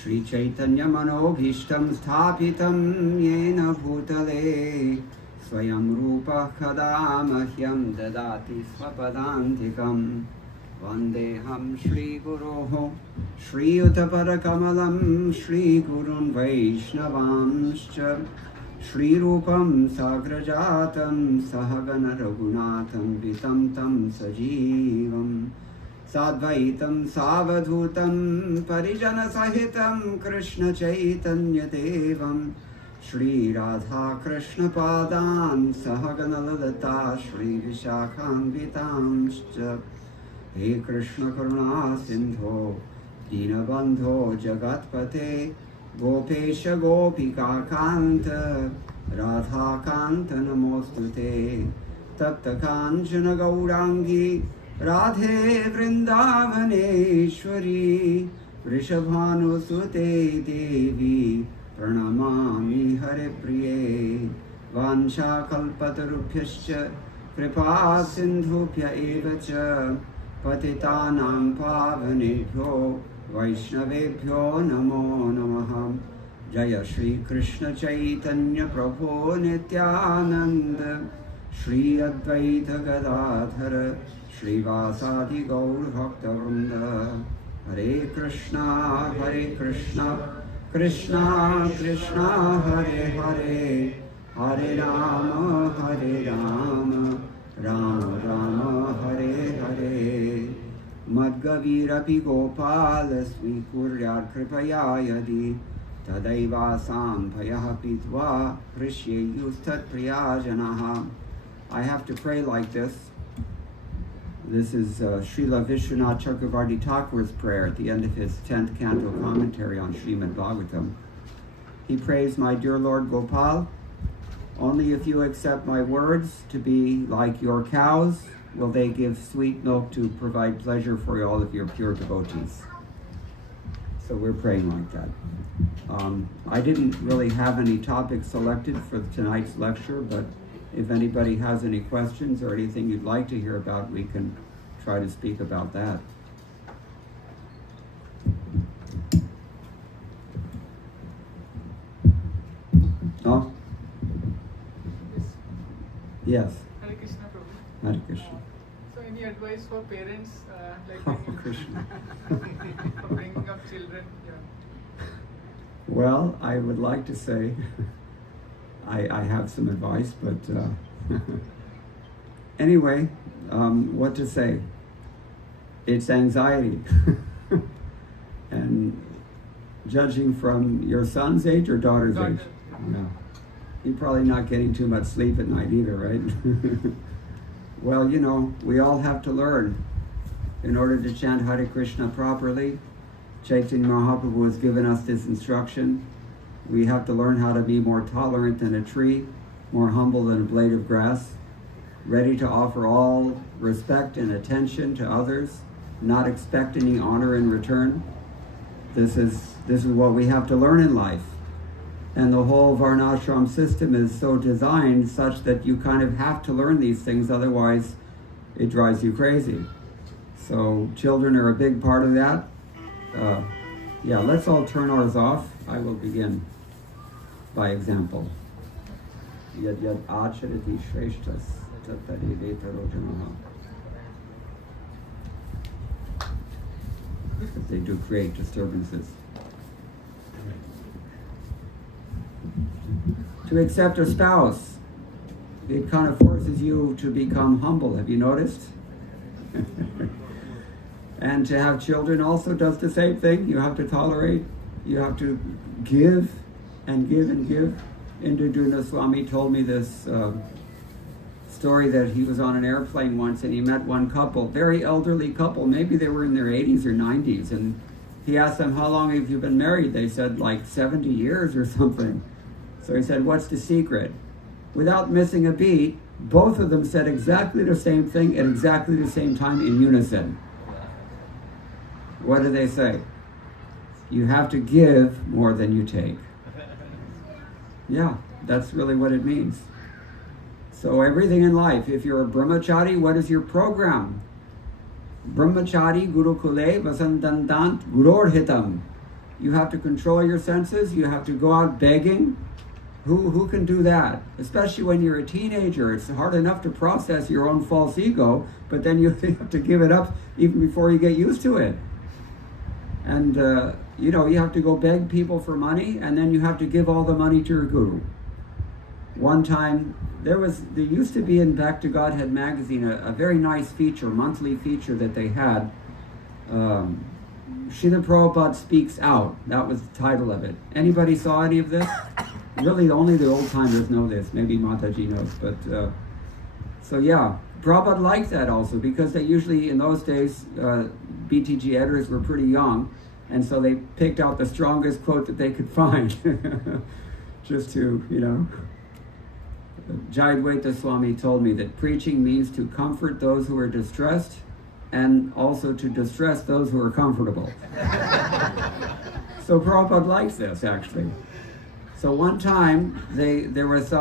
Shri Chaitanya Manobhishtam Sthapitam Yena Bhutale Swayam Rupa Khadamahyam Dadati Swapadantikam Vandeham Shri Guroho Shri Uttaparakamalam Shri Gurun Vaishnavamscha Shri Rupam Sagrajatam Sahagana Raghunatham Vitam Tam Sajivam Sadvaitam Savadhutam Parijana Sahitam Krishna Chaitanya Devam Shri Radha Krishna Padan Sahagana Lalata Shri Vishakhan Vitamscha He Krishna Karuna Sindho Dinabandho Jagatpate Gopesha Gopika Kanta Radha Kanta Namostute Tapta Kanchana Gaurangi Radhe Vrindavaneshwari Vrishabhanusute Devi Pranamami Hare Priye Vansha Kalpatarubhyascha Kripa Sindhubhya Evacha Patitanam Pavanebhyo Vaishnavebhyo Namo Namaha Jaya Shri Krishna Chaitanya Prabhu Nityananda Shri Advaita Gadadhara Shri Vasadi Gaur Bhakta Vrinda Hare Krishna Krishna Krishna Hare Hare Hare Rama Rama Rama Hare Hare Madgavirapi Gopala Swikuryat Kripaya Yadi Tadaivasam Payah Pitva Prishye Yustat Priyajanaha. I have to pray like this. This is Srila Vishwanath Chakravarti Thakur's prayer at the end of his 10th canto commentary on Srimad-Bhagavatam. He prays, my dear Lord Gopal, only if you accept my words to be like your cows will they give sweet milk to provide pleasure for all of your pure devotees. So we're praying like that. I didn't really have any topics selected for tonight's lecture, but if anybody has any questions or anything you'd like to hear about, we can try to speak about that. Oh? Yes. Hare Krishna, Prabhu. Hare Krishna. So, any advice for parents Krishna. for bringing up children? Yeah. Well, I would like to say I have some advice, but anyway, what to say? It's anxiety. And judging from your son's age or daughter's age? Yeah. You're probably not getting too much sleep at night either, right? Well, you know, we all have to learn. In order to chant Hare Krishna properly, Chaitanya Mahaprabhu has given us this instruction. We have to learn how to be more tolerant than a tree, more humble than a blade of grass, ready to offer all respect and attention to others, not expect any honor in return. This is what we have to learn in life. And the whole Varnashram system is so designed such that you kind of have to learn these things, otherwise it drives you crazy. So children are a big part of that. Yeah, let's all turn ours off. I will begin by example. Yad yad acharati shreshtas tattari vetaro janaha. Because they do create disturbances. To accept a spouse, it kind of forces you to become humble. Have you noticed? And to have children also does the same thing. You have to tolerate. You have to give and give and give. Indraduna Swami told me this story that he was on an airplane once and he met one couple, very elderly couple, maybe they were in their 80s or 90s, and he asked them, how long have you been married? They said like 70 years or something. So he said, what's the secret? Without missing a beat, both of them said exactly the same thing at exactly the same time in unison. What do they say? You have to give more than you take. Yeah, that's really what it means. So everything in life, if you're a brahmachari, what is your program? Brahmachari gurukule vasantandant guror hitam. You have to control your senses. You have to go out begging. Who can do that? Especially when you're a teenager. It's hard enough to process your own false ego, but then you have to give it up even before you get used to it. And, you have to go beg people for money, and then you have to give all the money to your guru. One time, there used to be in Back to Godhead magazine a very nice feature, monthly feature that they had. Srila Prabhupada Speaks Out. That was the title of it. Anybody saw any of this? Really, only the old timers know this. Maybe Mataji knows, but so yeah, Prabhupada liked that also because they usually in those days BTG editors were pretty young, and so they picked out the strongest quote that they could find, just to Jayadvaita Swami told me that preaching means to comfort those who are distressed, and also to distress those who are comfortable. So Prabhupada likes this actually. So one time, there was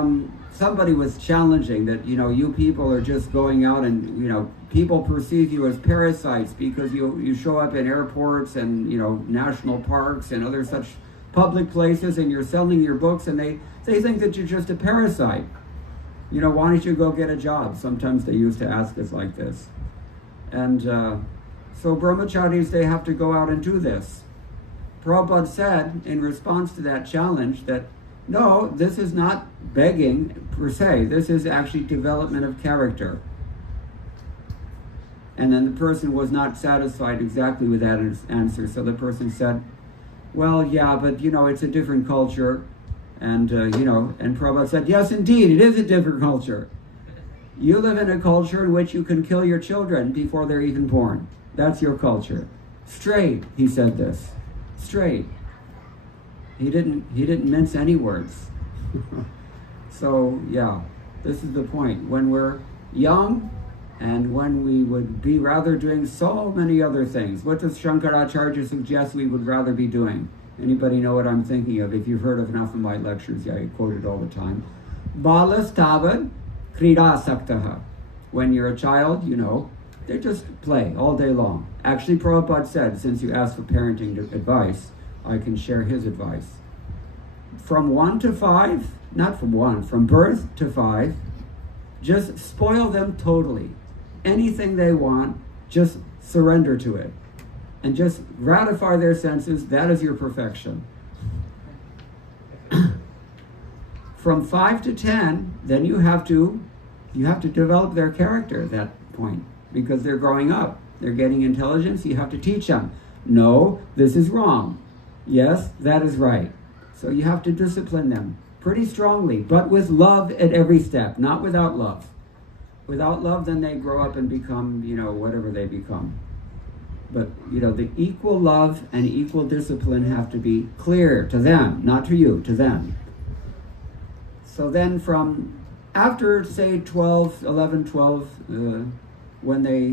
somebody was challenging that, you people are just going out and, people perceive you as parasites because you show up in airports and, national parks and other such public places and you're selling your books and they think that you're just a parasite. Why don't you go get a job? Sometimes they used to ask us like this. And so brahmacharis, they have to go out and do this. Prabhupada said in response to that challenge that, no, this is not begging per se. This is actually development of character. And then the person was not satisfied exactly with that answer. So the person said, well, yeah, but, it's a different culture. And, and Prabhupada said, yes, indeed, it is a different culture. You live in a culture in which you can kill your children before they're even born. That's your culture. Straight, he said this. Straight. He didn't mince any words. So yeah, this is the point. When we're young and when we would be rather doing so many other things, what does Shankaracharya suggest we would rather be doing? Anybody know what I'm thinking of? If you've heard of enough of my lectures, I quote it all the time. Balas tavad krida saktaha. When you're a child, they just play all day long. Actually, Prabhupada said, since you asked for parenting advice, I can share his advice. From 1 to 5, not from 1, from birth to 5, just spoil them totally. Anything they want, just surrender to it. And just gratify their senses, that is your perfection. From 5 to 10, then you have to develop their character at that point, because they're growing up. They're getting intelligence, you have to teach them. No, this is wrong. Yes, that is right. So you have to discipline them pretty strongly, but with love at every step, not without love. Without love, then they grow up and become, whatever they become. But, the equal love and equal discipline have to be clear to them, not to you, to them. So then from after, say, 11, 12, when they,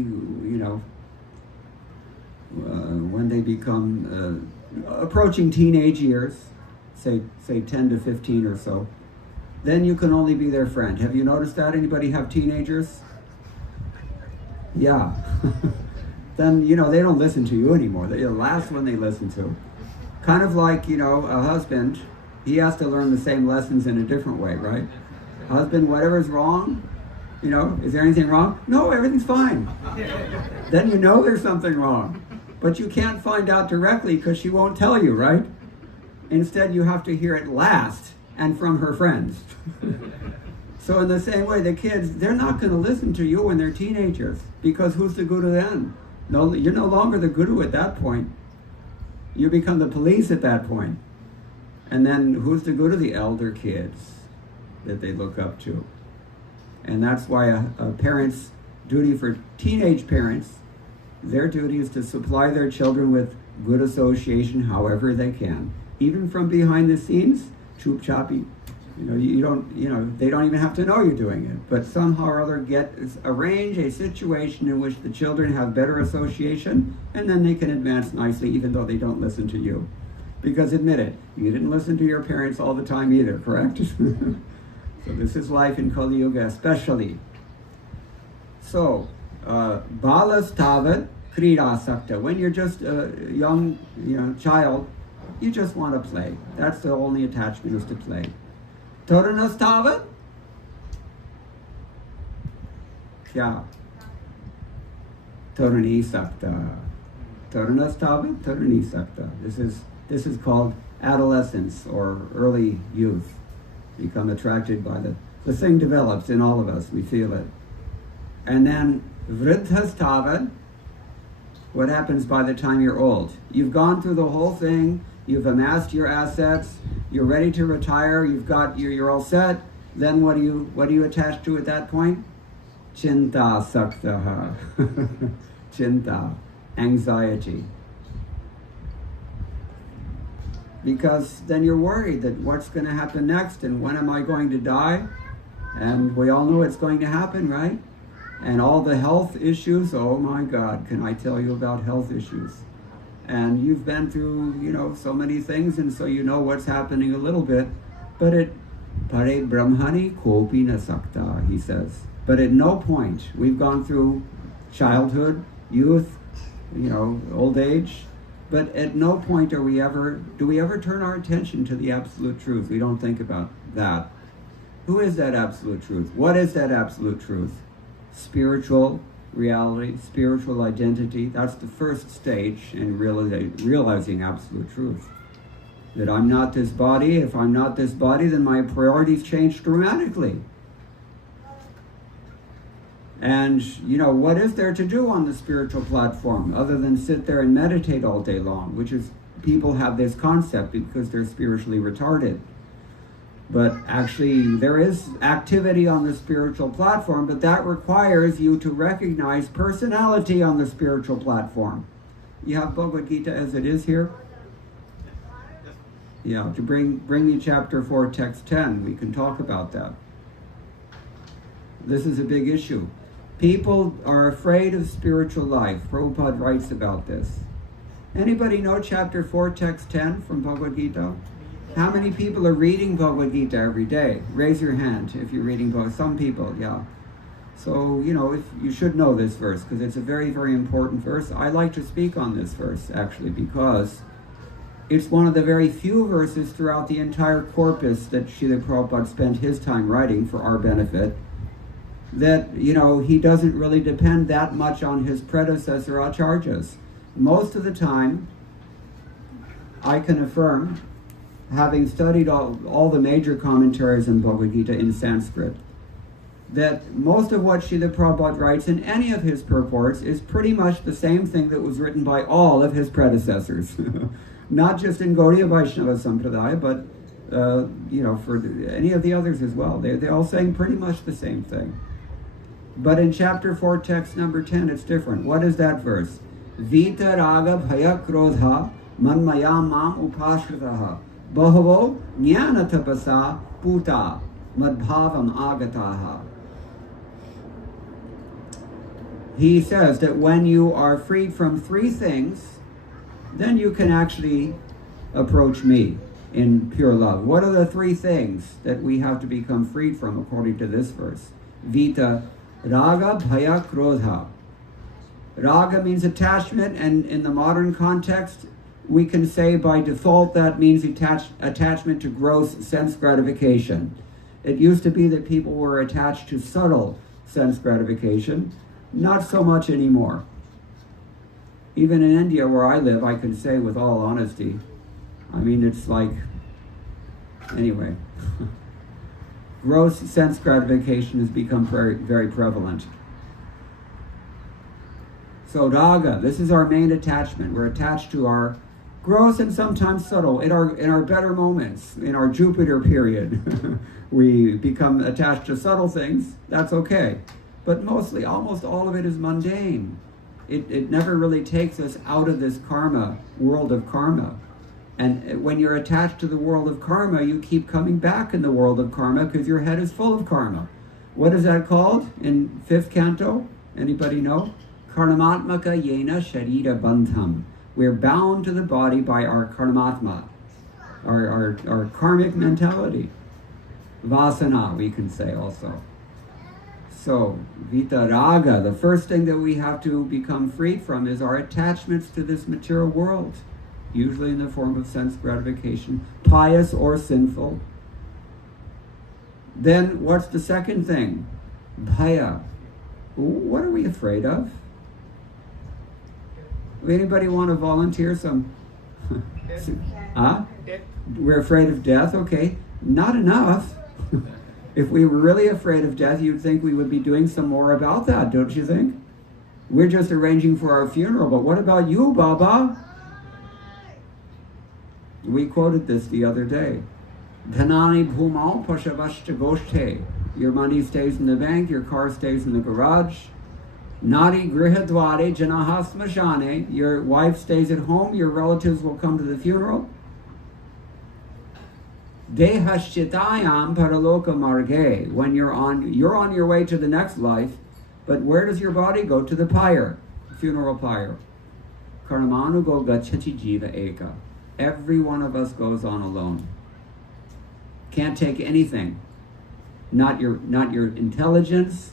when they become approaching teenage years, say 10 to 15 or so, then you can only be their friend. Have you noticed that? Anybody have teenagers? Yeah. Then, they don't listen to you anymore. They're the last one they listen to. Kind of like, a husband, he has to learn the same lessons in a different way, right? Husband, whatever's wrong, is there anything wrong? No, everything's fine. Then there's something wrong. But you can't find out directly because she won't tell you, right? Instead, you have to hear it last and from her friends. So in the same way, the kids, they're not going to listen to you when they're teenagers, because who's the guru then? No, you're no longer the guru at that point. You become the police at that point. And then who's the guru? The elder kids that they look up to. And that's why a parent's duty for teenage parents, their duty is to supply their children with good association however they can. Even from behind the scenes, choop choppy, they don't even have to know you're doing it. But somehow or other arrange a situation in which the children have better association, and then they can advance nicely even though they don't listen to you. Because admit it, you didn't listen to your parents all the time either, correct? So this is life in Kali Yuga especially. So, balas tavat krida sakta. When you're just a young child, You just want to play. That's the only attachment, is to play. Tarunastavat? Kya? Taruni sakta. Tarunastavat, taruni sakta. This is called adolescence or early youth. Become attracted by the thing develops in all of us. We feel it. And then vridhastavat. What happens by the time you're old? You've gone through the whole thing. You've amassed your assets. You're ready to retire. You're all set. Then what do you attach to at that point? Chinta saktaha. Chinta, anxiety. Because then you're worried that what's going to happen next and when am I going to die? And we all know it's going to happen, right? And all the health issues, oh my God, can I tell you about health issues? And you've been through, so many things, and so you know what's happening a little bit. But pare brahmani kopi na sakta, he says. But at no point, we've gone through childhood, youth, old age, but at no point do we ever turn our attention to the absolute truth. We don't think about that. Who is that absolute truth? What is that absolute truth? Spiritual reality, spiritual identity. That's the first stage in realizing absolute truth. That I'm not this body. If I'm not this body, then my priorities change dramatically. And, what is there to do on the spiritual platform other than sit there and meditate all day long, which is, people have this concept because they're spiritually retarded. But actually, there is activity on the spiritual platform, but that requires you to recognize personality on the spiritual platform. You have Bhagavad-gita as it is here? Yeah, to bring me chapter 4, text 10. We can talk about that. This is a big issue. People are afraid of spiritual life. Prabhupada writes about this. Anybody know chapter 4, text 10 from Bhagavad-gita? How many people are reading Bhagavad-gita every day? Raise your hand if you're reading Bhagavad. Some people, yeah. So, if you should know this verse, because it's a very, very important verse. I like to speak on this verse, actually, because it's one of the very few verses throughout the entire corpus that Srila Prabhupada spent his time writing for our benefit, that, he doesn't really depend that much on his predecessor acharyas. Most of the time, I can affirm, having studied all the major commentaries on Bhagavad-gita in Sanskrit, that most of what Srila Prabhupada writes in any of his purports is pretty much the same thing that was written by all of his predecessors. Not just in Gaudiya Vaishnava Sampradaya, but for any of the others as well. They're all saying pretty much the same thing. But in chapter 4, text number 10, it's different. What is that verse? Vita raga bhaya krodha manmaya mam upashritaha bahavo jnana tapasa puta madbhavam agataha. He says that when you are freed from three things, then you can actually approach me in pure love. What are the three things that we have to become freed from according to this verse? Vita raga bhaya krodha. Raga means attachment, and in the modern context, we can say by default that means attachment to gross sense gratification. It used to be that people were attached to subtle sense gratification, not so much anymore. Even in India, where I live, I can say with all honesty, it's like, anyway, gross sense gratification has become very, very prevalent. So raga, this is our main attachment. We're attached to our gross and sometimes subtle. In our better moments, in our Jupiter period, we become attached to subtle things. That's okay. But mostly, almost all of it is mundane. It never really takes us out of this world of karma. And when you're attached to the world of karma, you keep coming back in the world of karma because your head is full of karma. What is that called in 5th canto? Anybody know? Karnamatmaka yena sharira bandham. We're bound to the body by our karmatma, our karmic mentality. Vasana, we can say also. So, Vita Raga, the first thing that we have to become freed from is our attachments to this material world. usually in the form of sense gratification, pious or sinful. Then what's the second thing? Bhaya. What are we afraid of? Anybody want to volunteer some? Death. Huh? Death. We're afraid of death, okay. Not enough. If we were really afraid of death, you'd think we would be doing some more about that, don't you think? We're just arranging for our funeral, but what about you, Baba? We quoted this the other day. Dhanani bhumau pashavashta goshte. Your money stays in the bank, your car stays in the garage. Nadi grihadware janaha smashane. Your wife stays at home, your relatives will come to the funeral. Dehashchitayam paraloka marge. When you're on your way to the next life, but where does your body go? To the pyre, funeral pyre. Karmanu go gachati jiva eka. Every one of us goes on alone. Can't take anything. Not your intelligence,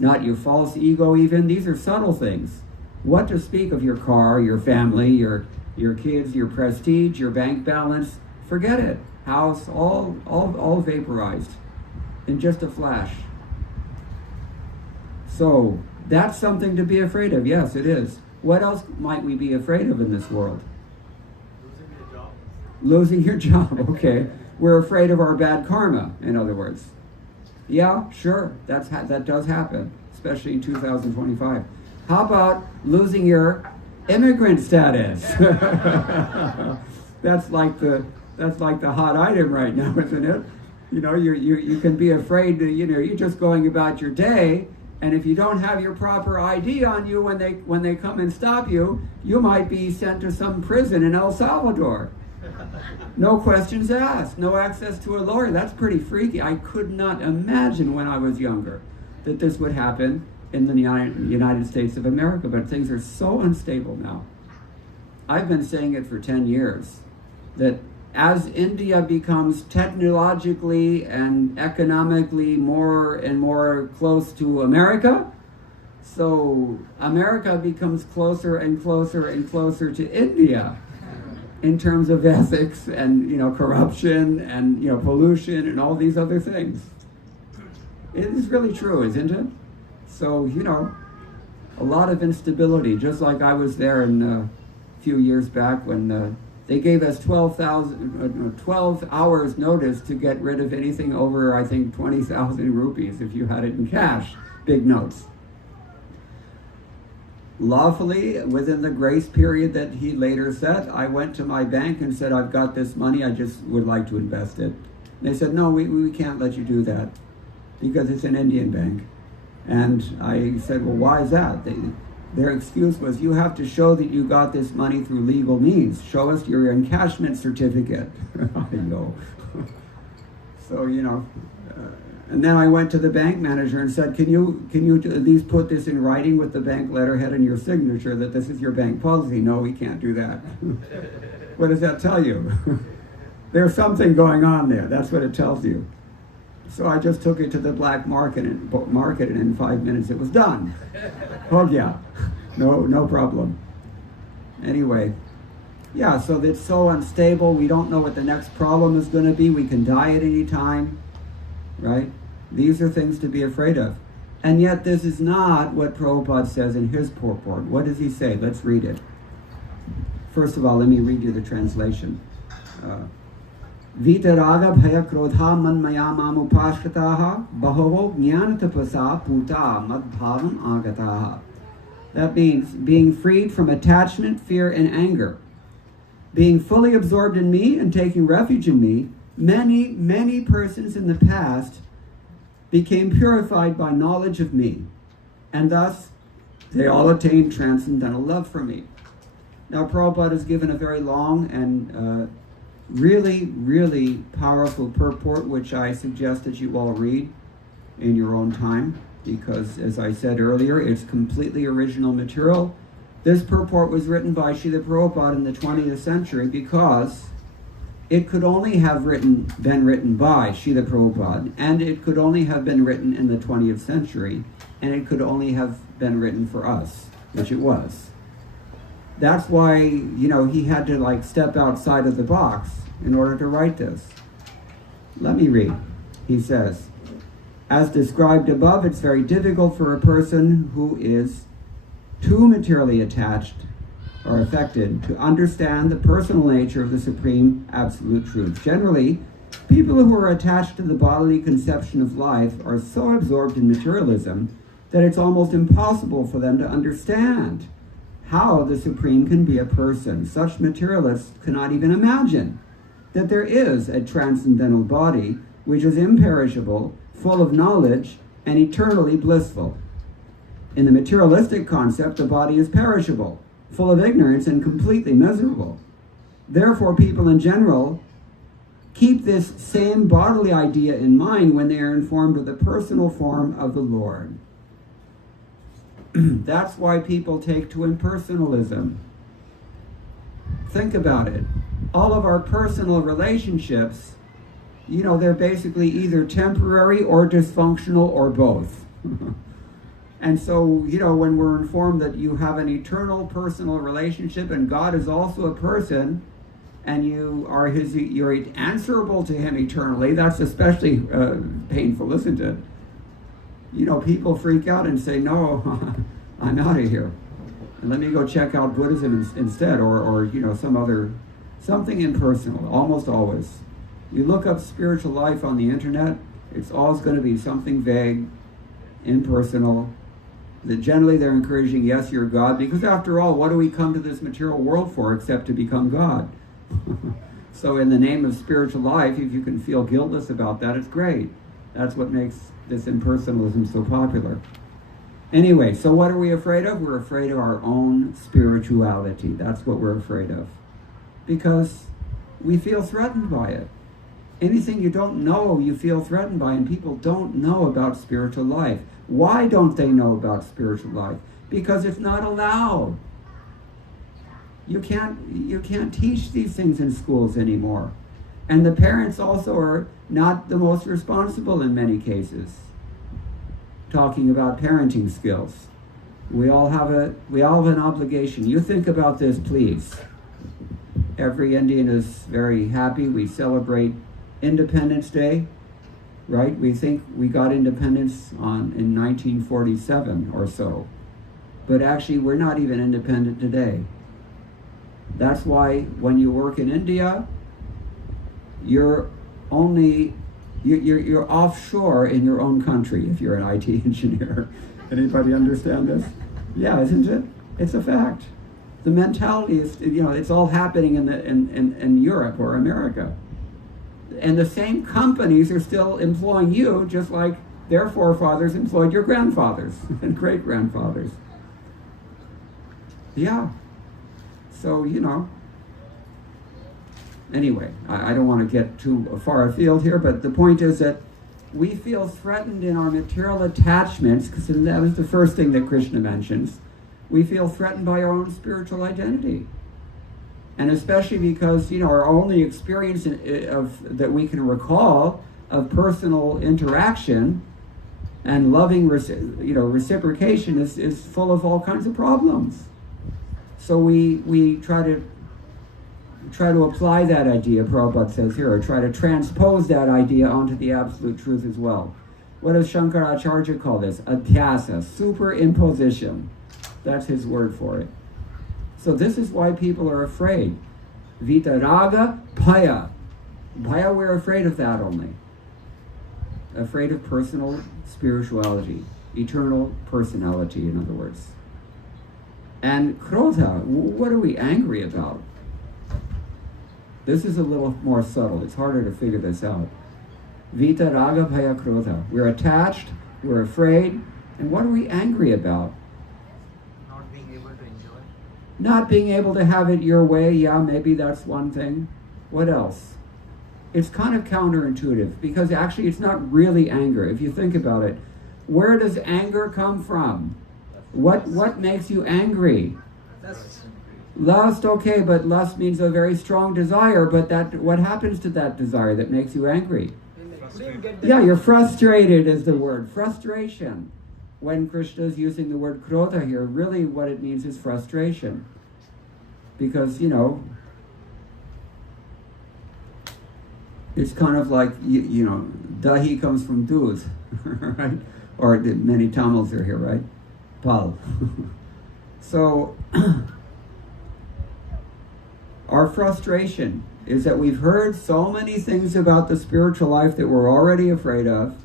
not your false ego even. These are subtle things. What to speak of your car, your family, your kids, your prestige, your bank balance. Forget it. House, all vaporized in just a flash. So that's something to be afraid of. Yes, it is. What else might we be afraid of in this world? Losing your job. Okay. We're afraid of our bad karma, in other words. Yeah, sure. That does happen, especially in 2025. How about losing your immigrant status? That's like the hot item right now, isn't it? You know, you can be afraid that, you're just going about your day, and if you don't have your proper ID on you when they come and stop you, you might be sent to some prison in El Salvador. No questions asked, no access to a lawyer. That's pretty freaky. I could not imagine when I was younger that this would happen in the United States of America, but things are so unstable now. I've been saying it for 10 years, that as India becomes technologically and economically more and more close to America, so America becomes closer and closer and closer to India in terms of ethics and corruption and pollution and all these other things. It is really true, isn't it? So a lot of instability. Just like I was there in a few years back when they gave us 12 hours notice to get rid of anything over, I think, 20,000 rupees if you had it in cash, big notes. Lawfully, within the grace period that he later set, I went to my bank and said, I've got this money, I just would like to invest it. They said, no, we can't let you do that because it's an Indian bank. And I said, well, why is that? Their excuse was, you have to show that you got this money through legal means. Show us your encashment certificate. I know. So, and then I went to the bank manager and said, can you at least put this in writing with the bank letterhead and your signature that this is your bank policy? No, we can't do that. What does that tell you? There's something going on there. That's what it tells you. So I just took it to the black market and in 5 minutes it was done. Oh yeah, no problem. Anyway, yeah, so it's so unstable. We don't know what the next problem is going to be. We can die at any time, right? These are things to be afraid of. And yet this is not what Prabhupada says in his purport. What does he say? Let's read it. First of all, let me read you the translation. Vitaraga bhaya krodha manmaya mamupashrataha bahovo jnanatapasa puta madbhavam agataha. That means being freed from attachment, fear, and anger. Being fully absorbed in me and taking refuge in me, many persons in the past became purified by knowledge of me, and thus they all attained transcendental love for me. Now Prabhupada has given a very long and really powerful purport, which I suggest that you all read in your own time, because as I said earlier, it's completely original material. This purport was written by Srila Prabhupada in the 20th century because it could only have been written by Srila Prabhupada, and it could only have been written in the 20th century, and it could only have been written for us, which it was. That's why, he had to like step outside of the box in order to write this. Let me read. He says, as described above, it's very difficult for a person who is too materially attached or affected to understand the personal nature of the supreme absolute truth. Generally, people who are attached to the bodily conception of life are so absorbed in materialism that it's almost impossible for them to understand how the Supreme can be a person. Such materialists cannot even imagine that there is a transcendental body which is imperishable, full of knowledge, and eternally blissful. In the materialistic concept, the body is perishable, full of ignorance, and completely miserable. Therefore, people in general keep this same bodily idea in mind when they are informed of the personal form of the Lord. That's why people take to impersonalism. Think about it. All of our personal relationships, they're basically either temporary or dysfunctional or both. And so, when we're informed that you have an eternal personal relationship and God is also a person and you're answerable to him eternally, that's especially painful, isn't it? People freak out and say, no, I'm out of here. And let me go check out Buddhism instead, or something impersonal, almost always. You look up spiritual life on the internet, it's always going to be something vague, impersonal, that generally they're encouraging, yes, you're God, because after all, what do we come to this material world for except to become God? So in the name of spiritual life, if you can feel guiltless about that, it's great. That's what makes this impersonalism so popular. Anyway, so what are we afraid of? We're afraid of our own spirituality. That's what we're afraid of. Because we feel threatened by it. Anything you don't know, you feel threatened by, and people don't know about spiritual life. Why don't they know about spiritual life? Because it's not allowed. You can't teach these things in schools anymore. And the parents also are not the most responsible in many cases. Talking about parenting skills. We all have an obligation. You think about this, please. Every Indian is very happy. We celebrate Independence Day, right? We think we got independence in 1947 or so. But actually, we're not even independent today. That's why when you work in India, you're offshore in your own country if you're an IT engineer. Anybody understand this? Yeah, isn't it? It's a fact. The mentality is, it's all happening in Europe or America. And the same companies are still employing you just like their forefathers employed your grandfathers and great-grandfathers. Yeah. So, anyway, I don't want to get too far afield here, but the point is that we feel threatened in our material attachments, because that was the first thing that Krishna mentions. We feel threatened by our own spiritual identity. And especially because, our only experience that we can recall of personal interaction and loving reciprocation is full of all kinds of problems. So we try to apply that idea, Prabhupada says here, or try to transpose that idea onto the absolute truth as well. What does Shankaracharya call this? Adhyasa, superimposition. That's his word for it. So this is why people are afraid. Vitaraga, bhaya. Bhaya, we're afraid of that only. Afraid of personal spirituality, eternal personality, in other words. And krodha, what are we angry about? This is a little more subtle. It's harder to figure this out. Vita, raga, bhaya, krodha. We're attached, we're afraid, and what are we angry about? Not being able to enjoy. Not being able to have it your way, yeah, maybe that's one thing. What else? It's kind of counterintuitive, because actually it's not really anger. If you think about it, where does anger come from? What makes you angry? Lust, okay, but lust means a very strong desire, but what happens to that desire that makes you angry? Yeah, you're frustrated is the word. Frustration. When Krishna is using the word krodha here, really what it means is frustration. Because, it's kind of like, dahi comes from dudh, right? Or many Tamils are here, right? Pal. So, our frustration is that we've heard so many things about the spiritual life that we're already afraid of.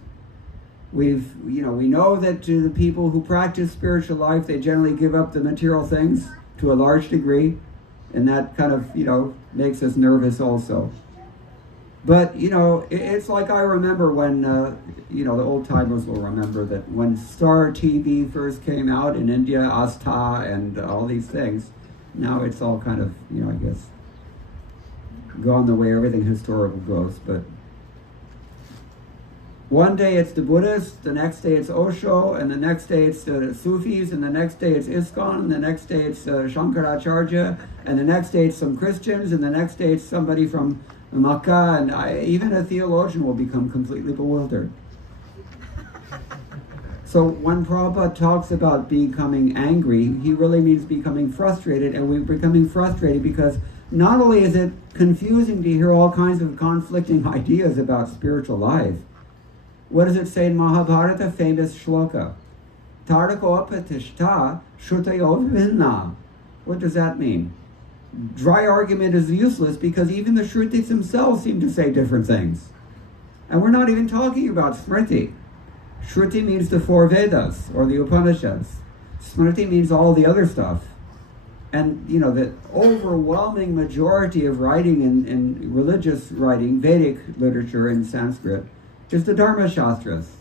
We know that to the people who practice spiritual life, they generally give up the material things to a large degree, and that kind of, makes us nervous also. But, it's like I remember when, the old timers will remember that when Star TV first came out in India, Astha and all these things, now it's all kind of, I guess, gone the way everything historical goes. But one day it's the Buddhists, the next day it's Osho, and the next day it's the Sufis, and the next day it's ISKCON, and the next day it's Shankaracharya, and the next day it's some Christians, and the next day it's somebody from Makkah, and even a theologian will become completely bewildered. So when Prabhupada talks about becoming angry, he really means becoming frustrated, and we're becoming frustrated because not only is it confusing to hear all kinds of conflicting ideas about spiritual life. What does it say in Mahabharata? Famous shloka. Tarako apatishta shrutayo vinna. What does that mean? Dry argument is useless because even the Shrutis themselves seem to say different things. And we're not even talking about Smriti. Shruti means the four Vedas, or the Upanishads. Smriti means all the other stuff. And, the overwhelming majority of writing in religious writing, Vedic literature in Sanskrit, is the Dharma Shastras.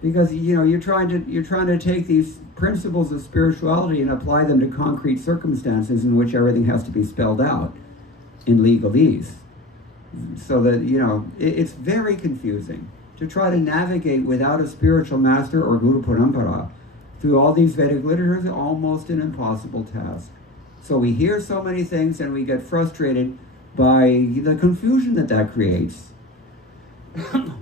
Because, you're trying to take these principles of spirituality and apply them to concrete circumstances in which everything has to be spelled out in legalese. So that, it's very confusing to try to navigate without a spiritual master or Guru Parampara through all these Vedic literature is almost an impossible task. So we hear so many things and we get frustrated by the confusion that creates.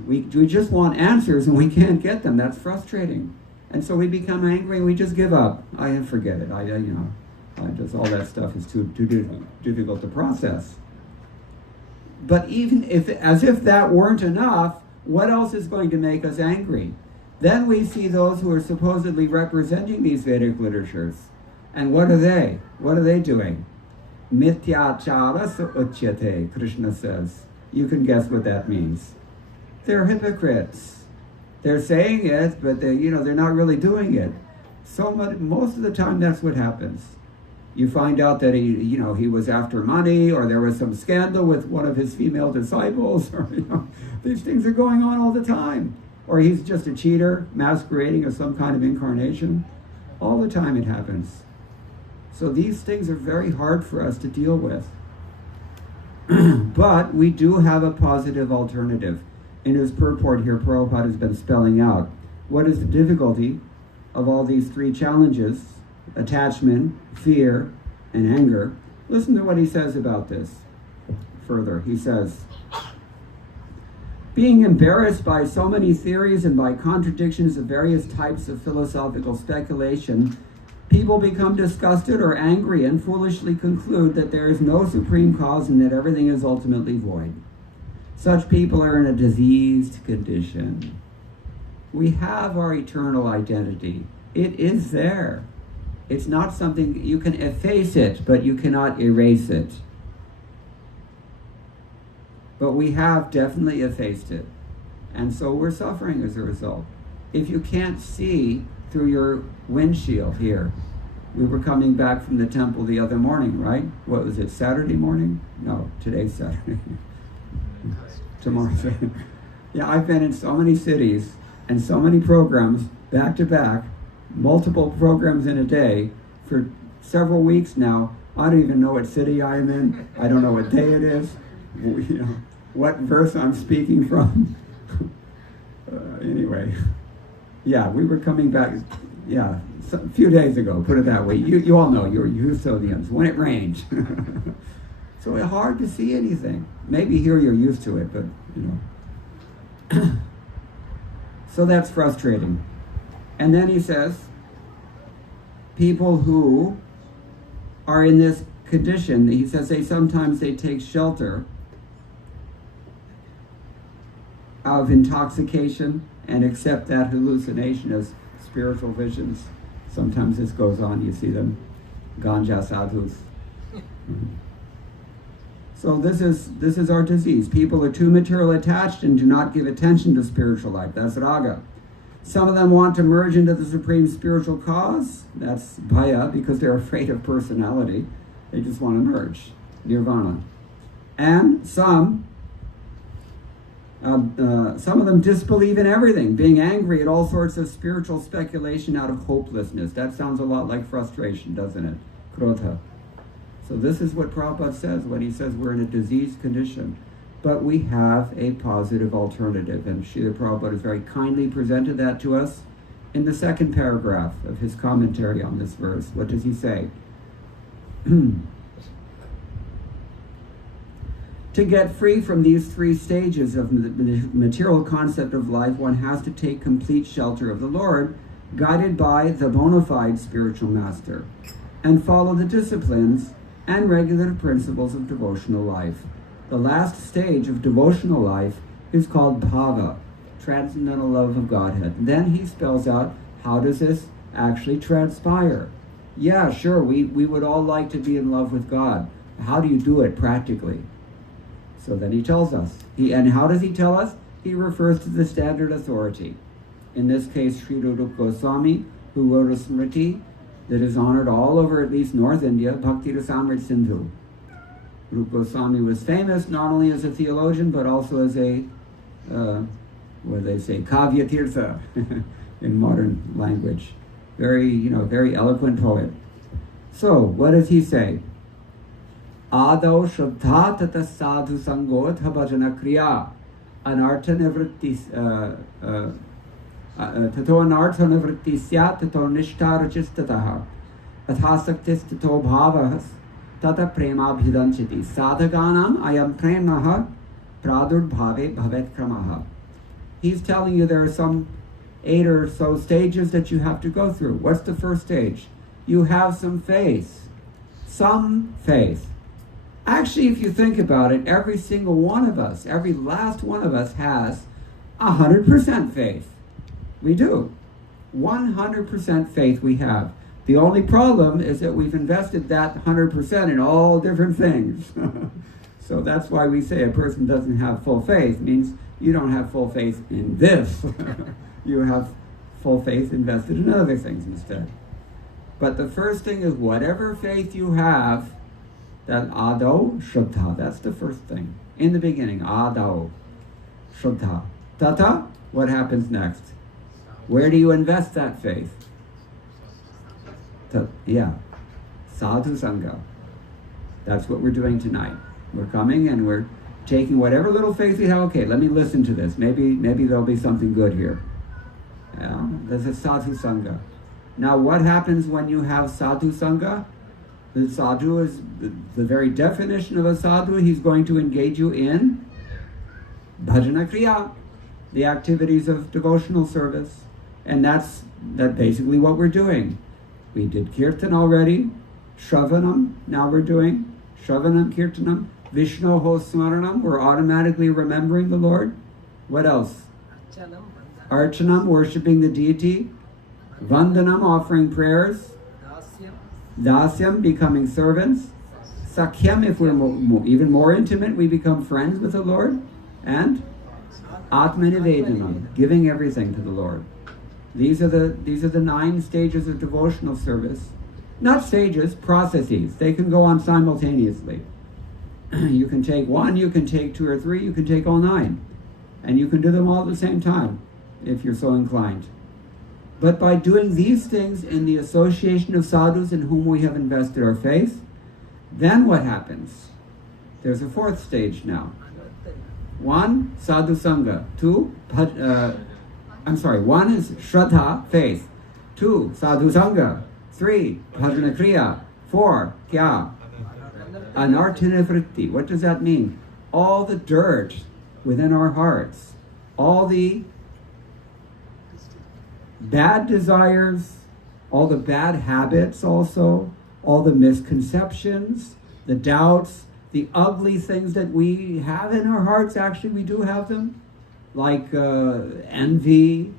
we just want answers and we can't get them. That's frustrating. And so we become angry and we just give up. I forget it. I just all that stuff is too difficult to process. But even as if that weren't enough, what else is going to make us angry? Then we see those who are supposedly representing these Vedic literatures. And what are they? What are they doing? Mityachara uchyate, Krishna says. You can guess what that means. They're hypocrites. They're saying it, but they're not really doing it. Most of the time that's what happens. You find out that he was after money, or there was some scandal with one of his female disciples, or these things are going on all the time. Or he's just a cheater masquerading as some kind of incarnation. All the time it happens. So these things are very hard for us to deal with. But we do have a positive alternative. In his purport here, Prabhupada has been spelling out what is the difficulty of all these three challenges: attachment, fear, and anger. Listen to what he says about this further. He says, being embarrassed by so many theories and by contradictions of various types of philosophical speculation, people become disgusted or angry and foolishly conclude that there is no supreme cause and that everything is ultimately void. Such people are in a diseased condition. We have our eternal identity. It is there. It's not something, you can efface it, but you cannot erase it. But we have definitely effaced it. And so we're suffering as a result. If you can't see through your windshield here, we were coming back from the temple the other morning, right? What was it, Saturday morning? No, today's Saturday. Tomorrow. Yeah, I've been in so many cities and so many programs back to back, multiple programs in a day for several weeks now. I don't even know what city I am in. I don't know what day it is. What verse I'm speaking from. Anyway, yeah, we were coming back. Yeah, a few days ago. Put it that way. You all know, you're Houstonians. When it rained. So it's hard to see anything. Maybe here you're used to it, but So that's frustrating. And then he says, people who are in this condition. He says sometimes they take shelter of intoxication and accept that hallucination as spiritual visions. Sometimes this goes on, you see them, ganja sadhus. So this is our disease. People are too material attached and do not give attention to spiritual life. That's raga. Some of them want to merge into the supreme spiritual cause. That's bhaya, because they're afraid of personality. They just want to merge, nirvana. And some of them disbelieve in everything, being angry at all sorts of spiritual speculation out of hopelessness. That sounds a lot like frustration, doesn't it? Krodha. So this is what Prabhupada says when he says we're in a diseased condition. But we have a positive alternative, and Srila Prabhupada has very kindly presented that to us in the second paragraph of his commentary on this verse. What does he say? To get free from these three stages of the material concept of life, one has to take complete shelter of the Lord, guided by the bona fide spiritual master, and follow the disciplines and regulative principles of devotional life. The last stage of devotional life is called bhava, transcendental love of Godhead. Then he spells out, how does this actually transpire? Yeah, sure, we would all like to be in love with God. How do you do it practically? So then he tells us. And how does he tell us? He refers to the standard authority. In this case, Sri Rupa Goswami, who wrote a Smriti that is honored all over at least North India, Bhakti Rasamrit Sindhu. Rupa Goswami was famous not only as a theologian, but also as a, what do they say, kavya tirtha in modern language. Very eloquent poet. So, what does he say? Ādau śraddhā tata sadhu sangot bhajana kriya anartha nivritti tato anartha nivritti syat tato nishtha rachistataha athasaktis tato bhavahas tata premabhidanchiti sadhaganam ayam premaha pradurbhave bhavet kramaha. He's telling you there are some 8 or so stages that you have to go through. What's the first stage? You have some faith. Some faith. Actually, if you think about it, every single one of us, every last one of us has 100% faith. We do. 100% faith we have. The only problem is that we've invested that 100% in all different things. So that's why we say a person doesn't have full faith. It means you don't have full faith in this. You have full faith invested in other things instead. But the first thing is whatever faith you have, that ādau śraddhā, that's the first thing. In the beginning, ādau śraddhā. Tata, what happens next? Where do you invest that faith? Sadhu Sangha. That's what we're doing tonight. We're coming and we're taking whatever little faith we have. Okay, let me listen to this. Maybe there'll be something good here. There's a Sadhu Sangha. Now what happens when you have Sadhu Sangha? The sadhu is the very definition of a sadhu. He's going to engage you in bhajana kriya, the activities of devotional service. And that's basically what we're doing. We did kirtan already, shravanam, now we're doing shravanam, kirtanam, Vishnoho smaranam, we're automatically remembering the Lord. What else? Archanam, worshipping the deity. Vandanam, offering prayers. Dasyam, becoming servants. Sakhyam, if we're even more intimate, we become friends with the Lord. And Atmanivedanam, giving everything to the Lord. These are the 9 stages of devotional service. Not stages, processes. They can go on simultaneously. You can take 1, you can take 2 or 3, you can take all 9. And you can do them all at the same time, if you're so inclined. But by doing these things in the association of sadhus in whom we have invested our faith, then what happens? There's a 4th stage now. 1, sadhu sangha. 1 is shraddha, faith. 2, sadhu sangha. 3, bhajana kriya. 4, kya? Anarthana vritti. What does that mean? All the dirt within our hearts, all the bad desires, all the bad habits also, all the misconceptions, the doubts, the ugly things that we have in our hearts. Actually, we do have them, like envy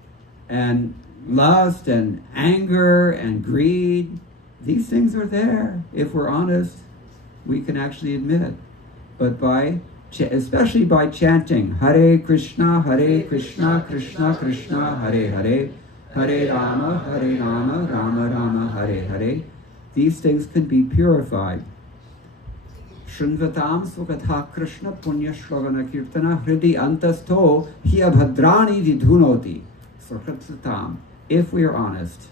and lust and anger and greed. These things are there. If we're honest, we can actually admit. But especially by chanting Hare Krishna, Krishna Krishna, Hare Hare, Hare Rama, Rama Rama, Hare Hare. These things can be purified. Shunvatam Sukatha Krishna Punya Shravana Kirtana Hridi Antastho Hiya Bhadrani Vidhunoti. Surkhatsatam. If we are honest.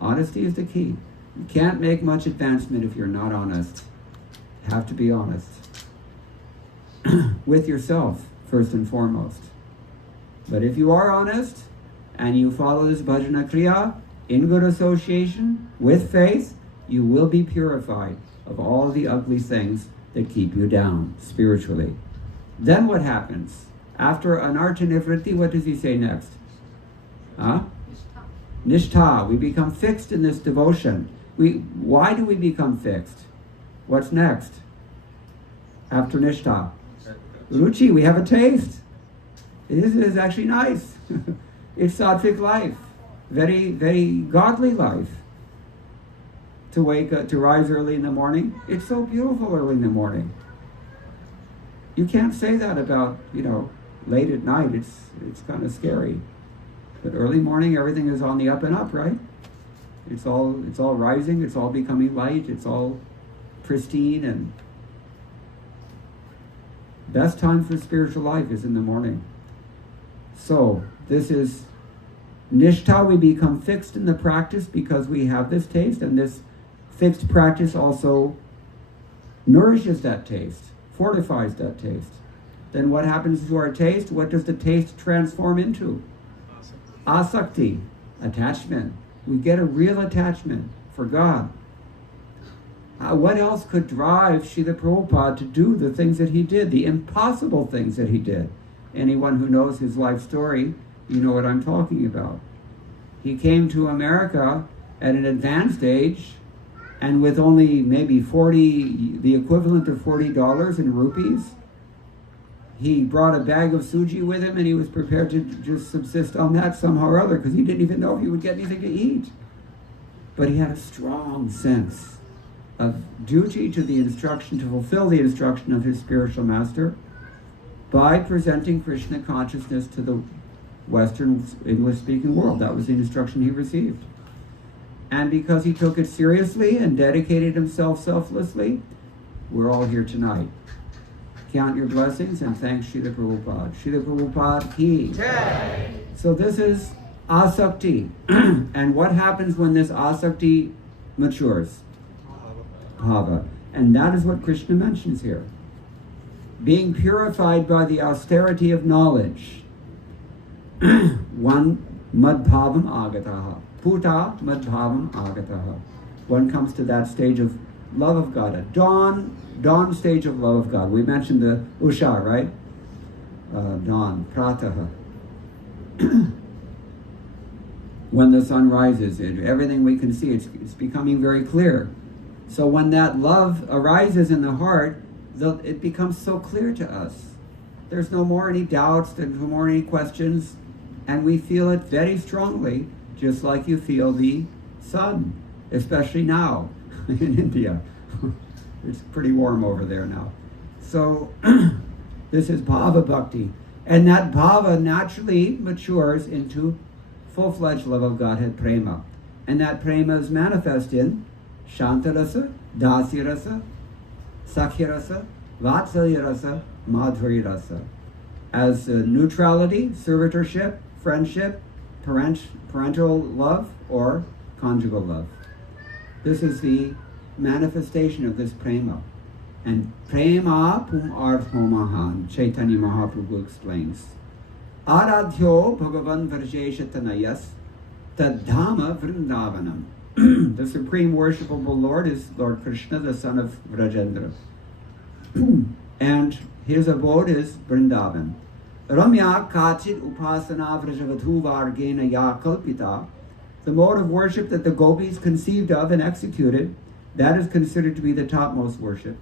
Honesty is the key. You can't make much advancement if you're not honest. You have to be honest. With yourself, first and foremost. But if you are honest, and you follow this bhajana kriya in good association, with faith, you will be purified of all the ugly things that keep you down spiritually. Then what happens? After anartha nivritti, what does he say next? Nishtha. We become fixed in this devotion. Why do we become fixed? What's next? After nishtha? Ruchi, we have a taste. This is actually nice. It's sattvic life. Very, very godly life. To wake up, to rise early in the morning. It's so beautiful early in the morning. You can't say that about, late at night. It's kind of scary. But early morning, everything is on the up and up, right? It's all rising. It's all becoming light. It's all pristine, and best time for spiritual life is in the morning. So this is nishtha. We become fixed in the practice because we have this taste, and this fixed practice also nourishes that taste, fortifies that taste. Then what happens to our taste? What does the taste transform into? Asakti, attachment. We get a real attachment for God. What else could drive Srila Prabhupada to do the things that he did, the impossible things that he did? Anyone who knows his life story, you know what I'm talking about. He came to America at an advanced age, and with only maybe the equivalent of $40 in rupees. He brought a bag of suji with him, and he was prepared to just subsist on that somehow or other, because he didn't even know if he would get anything to eat. But he had a strong sense of duty to the instruction, to fulfill the instruction of his spiritual master, by presenting Krishna consciousness to the Western English-speaking world. That was the instruction he received. And because he took it seriously and dedicated himself selflessly, we're all here tonight. Count your blessings and thank Srila Prabhupada. Srila Prabhupada ki. Jai. So this is asakti. And what happens when this asakti matures? Bhava. And that is what Krishna mentions here. Being purified by the austerity of knowledge. One madbhavam agataha. Puta madbhavam agataha. One comes to that stage of love of God, a dawn stage of love of God. We mentioned the Usha, right? Dawn, prataha. When the sun rises, everything we can see, it's becoming very clear. So when that love arises in the heart, it becomes so clear to us. There's no more any doubts, there's no more any questions, and we feel it very strongly, just like you feel the sun, especially now in India. It's pretty warm over there now. So this is bhava bhakti. And that bhava naturally matures into full-fledged love of Godhead prema. And that prema is manifest in shantarasa, dasyarasa, sakhyarasa, vatsalyarasa, madhuryarasa. As neutrality, servitorship, friendship, parental love, or conjugal love. This is the manifestation of this prema. And prema pum arthomahan, Chaitanya Mahaprabhu explains. Aradhyo bhagavan varjeshatanayas tadhama vrindavanam. The supreme worshipable Lord is Lord Krishna, the son of Rajendra. And his abode is Vrindavan. Ramya kachit upasana vrajavadhu vargena ya kalpita. The mode of worship that the gopis conceived of and executed That is considered to be the topmost worship.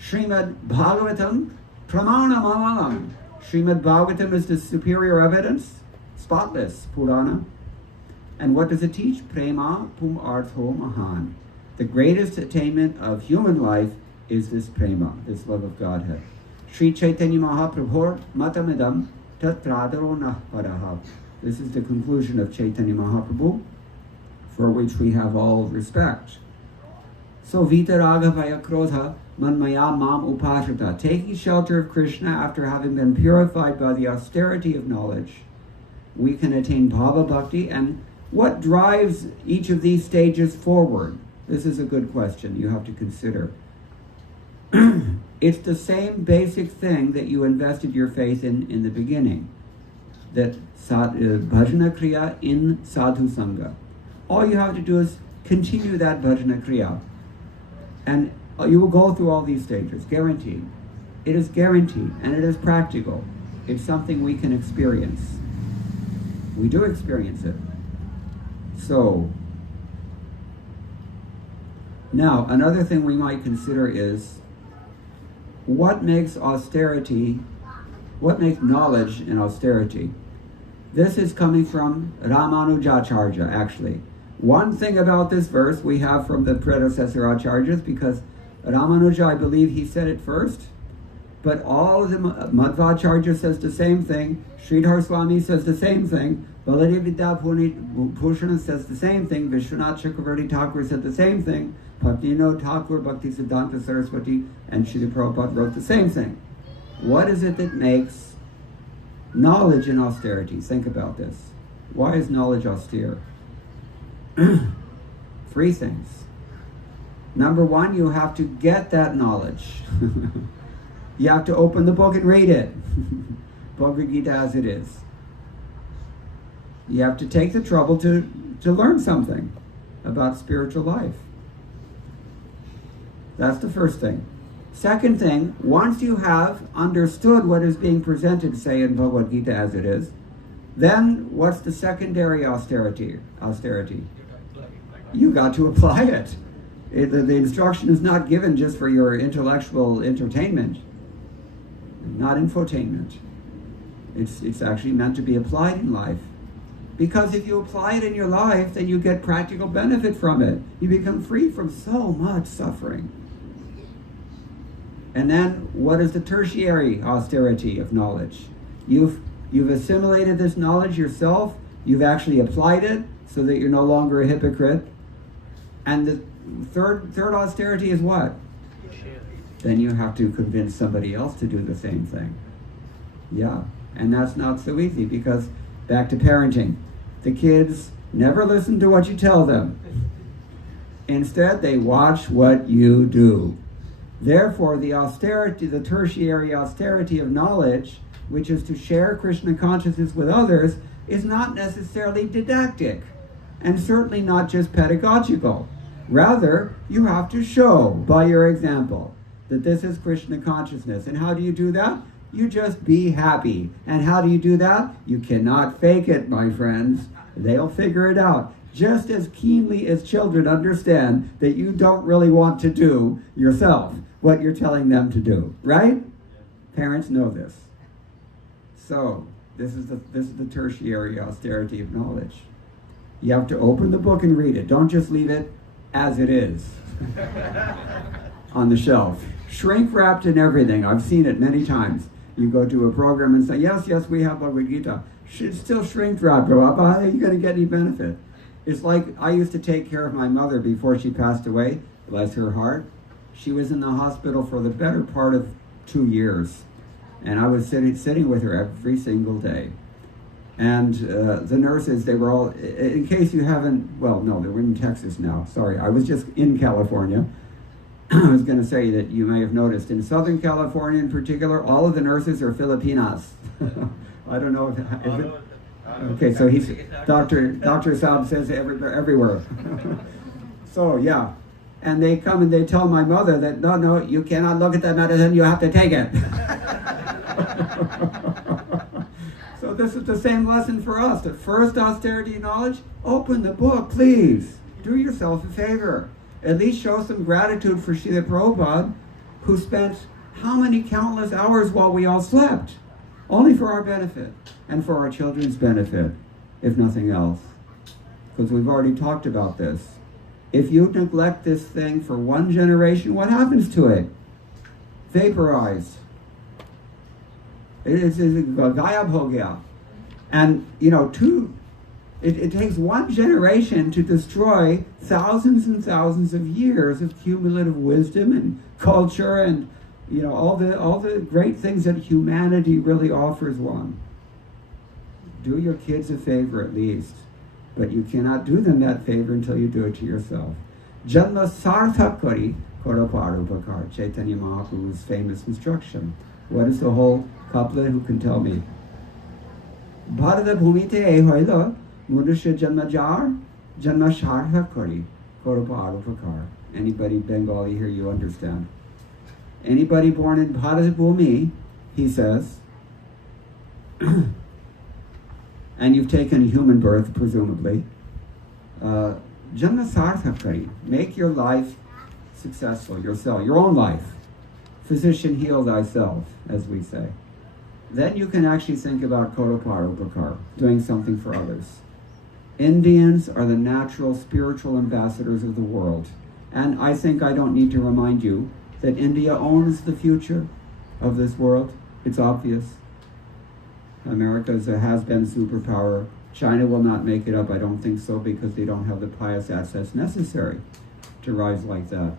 Srimad-Bhagavatam Pramanam. Srimad-Bhagavatam is the superior evidence, spotless Purana. And what does it teach? Prema pum artho mahan. The greatest attainment of human life is this prema, this love of Godhead. Sri Chaitanya Mahaprabhu matamidam tatradaro nah paraha. This is the conclusion of Chaitanya Mahaprabhu, for which we have all respect. So vitaraga vaya krodha manmaya mam upashata. Taking shelter of Krishna after having been purified by the austerity of knowledge, we can attain bhava bhakti. And what drives each of these stages forward? This is a good question you have to consider. It's the same basic thing that you invested your faith in the beginning. That bhajana kriya in sadhu sangha. All you have to do is continue that bhajana kriya. And you will go through all these stages, guaranteed. It is guaranteed, and it is practical. It's something we can experience. We do experience it. So, now, another thing we might consider is, what makes austerity, what makes knowledge in austerity? This is coming from Ramanujacharya, actually. One thing about this verse we have from the predecessor acharyas, because Ramanuja, I believe he said it first, but all of the Madhvacharya says the same thing, Sridhar Swami says the same thing, Baladevidya Bhushan says the same thing, Vishwanath Chakravarti Thakur said the same thing, Bhaktivinoda Thakur, Bhaktisiddhanta Saraswati, and Srila Prabhupada wrote the same thing. What is it that makes knowledge in austerity? Think about this. Why is knowledge austere? 3 things. Number 1, you have to get that knowledge. You have to open the book and read it. Bhagavad-gita as it is. You have to take the trouble to learn something about spiritual life. That's the first thing. Second thing, once you have understood what is being presented, say in Bhagavad-gita as it is, then what's the secondary austerity? You got to apply it. The instruction is not given just for your intellectual entertainment, not infotainment. It's actually meant to be applied in life. Because if you apply it in your life, then you get practical benefit from it. You become free from so much suffering. And then, what is the tertiary austerity of knowledge? You've assimilated this knowledge yourself. You've actually applied it so that you're no longer a hypocrite. And the third austerity is what? Then you have to convince somebody else to do the same thing. Yeah, and that's not so easy, because back to parenting. The kids never listen to what you tell them. Instead, they watch what you do. Therefore, the austerity, the tertiary austerity of knowledge, which is to share Krishna consciousness with others, is not necessarily didactic, and certainly not just pedagogical. Rather, you have to show by your example that this is Krishna consciousness. And how do you do that? You just be happy. And how do you do that? You cannot fake it, my friends. They'll figure it out. Just as keenly as children understand that you don't really want to do yourself what you're telling them to do, right? Parents know this. So, this is the tertiary austerity of knowledge. You have to open the book and read it. Don't just leave it as it is on the shelf. Shrink wrapped and everything. I've seen it many times. You go to a program and say, yes, we have Bhagavad-gita. It's still shrink wrapped. How are you going to get any benefit? It's like I used to take care of my mother before she passed away. Bless her heart. She was in the hospital for the better part of 2 years. And I was sitting with her every single day. And the nurses, they were all, in case you haven't, well, no, they were in Texas now. Sorry, I was just in California. I was going to say that you may have noticed, in Southern California in particular, all of the nurses are Filipinas. I don't know if it, okay, so he's, Dr. Saab says everywhere. So, yeah. And they come and they tell my mother that, no, you cannot look at that medicine, you have to take it. So this is the same lesson for us. The first austerity knowledge, open the book, please. Do yourself a favor. At least show some gratitude for Srila Prabhupada, who spent how many countless hours while we all slept, only for our benefit and for our children's benefit, if nothing else. Because we've already talked about this. If you neglect this thing for one generation, what happens to it? Vaporized. It is gayab ho gaya. And, it takes one generation to destroy thousands and thousands of years of cumulative wisdom and culture and, all the great things that humanity really offers one. Do your kids a favor at least. But you cannot do them that favor until you do it to yourself. Janma sarthak kari koraparupakar, Chaitanya Mahaprabhu's famous instruction. What is the whole couplet? Who can tell me? Bharata bhumite e hoilo Munusha janma jar janma sarthak kari koraparupakar. Anybody Bengali here, you understand? Anybody born in Bharata Bhumi, he says, and you've taken human birth, presumably, janma sarthak kari, make your life successful, yourself, your own life. Physician, heal thyself, as we say. Then you can actually think about koraparupakar, doing something for others. Indians are the natural spiritual ambassadors of the world. And I think I don't need to remind you that India owns the future of this world. It's obvious. America has been superpower. China will not make it up, I don't think so, because they don't have the pious assets necessary to rise like that.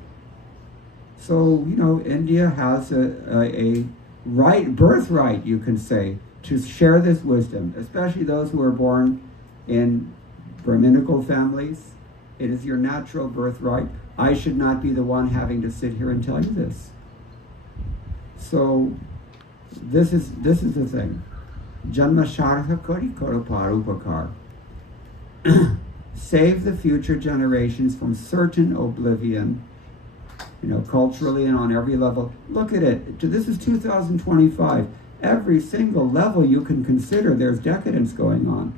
So, India has a birthright, you can say, to share this wisdom, especially those who are born in Brahminical families. It is your natural birthright. I should not be the one having to sit here and tell you this. So, this is the thing. Janma sarthak kari koraparupakar. Save the future generations from certain oblivion, culturally and on every level. Look at it. This is 2025. Every single level you can consider, there's decadence going on.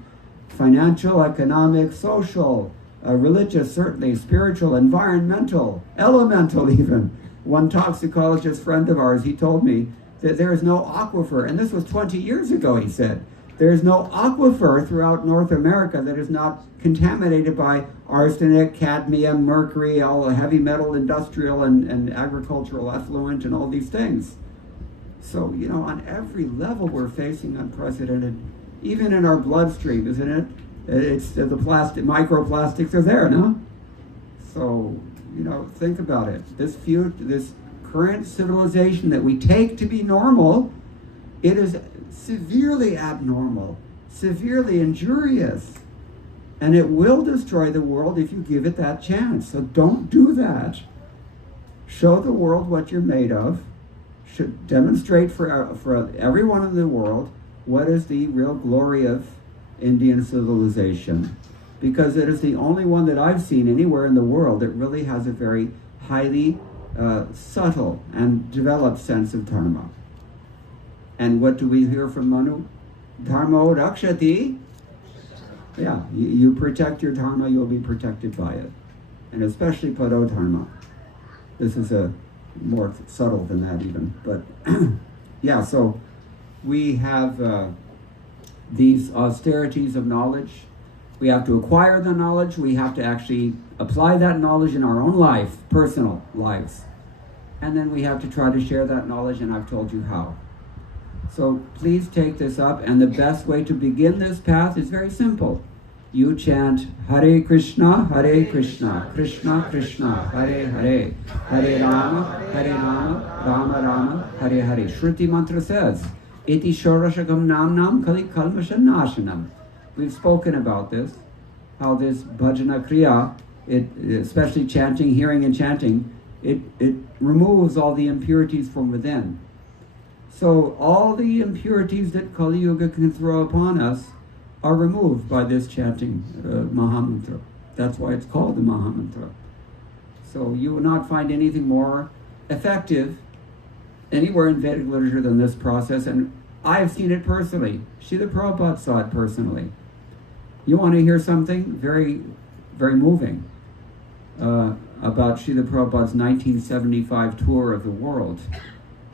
Financial, economic, social, religious, certainly, spiritual, environmental, elemental even. One toxicologist friend of ours, he told me that there is no aquifer, and this was 20 years ago, he said. There is no aquifer throughout North America that is not contaminated by arsenic, cadmium, mercury, all the heavy metal, industrial and agricultural effluent and all these things. So, on every level we're facing unprecedented, even in our bloodstream, isn't it? It's the plastic, microplastics are there, no? So, think about it. This current civilization that we take to be normal, it is severely abnormal, severely injurious, and it will destroy the world if you give it that chance. So don't do that. Show the world what you're made of. Should demonstrate for everyone in the world what is the real glory of Indian civilization, because it is the only one that I've seen anywhere in the world that really has a very highly subtle and developed sense of dharma. And what do we hear from Manu? Dharma rakshati. Yeah, you protect your dharma, you'll be protected by it. And especially pado dharma. This is a more subtle than that even. But yeah, so we have these austerities of knowledge. We have to acquire the knowledge. We have to actually apply that knowledge in our own life, personal lives. And then we have to try to share that knowledge, and I've told you how. So please take this up, and the best way to begin this path is very simple. You chant Hare Krishna, Krishna Krishna, Hare Hare, Hare Rama, Rama Rama, Hare Hare. Shruti mantra says, Iti Shorashagam Namnam Kali Kalmashan Nashanam. We've spoken about this, how this bhajana kriya, especially chanting, hearing and chanting, it removes all the impurities from within. So all the impurities that Kali Yuga can throw upon us are removed by this chanting Mahamantra. That's why it's called the Mahamantra. So you will not find anything more effective anywhere in Vedic literature than this process, and I've seen it personally. Srila Prabhupada saw it personally. You want to hear something very, very moving? about Srila Prabhupada's 1975 tour of the world.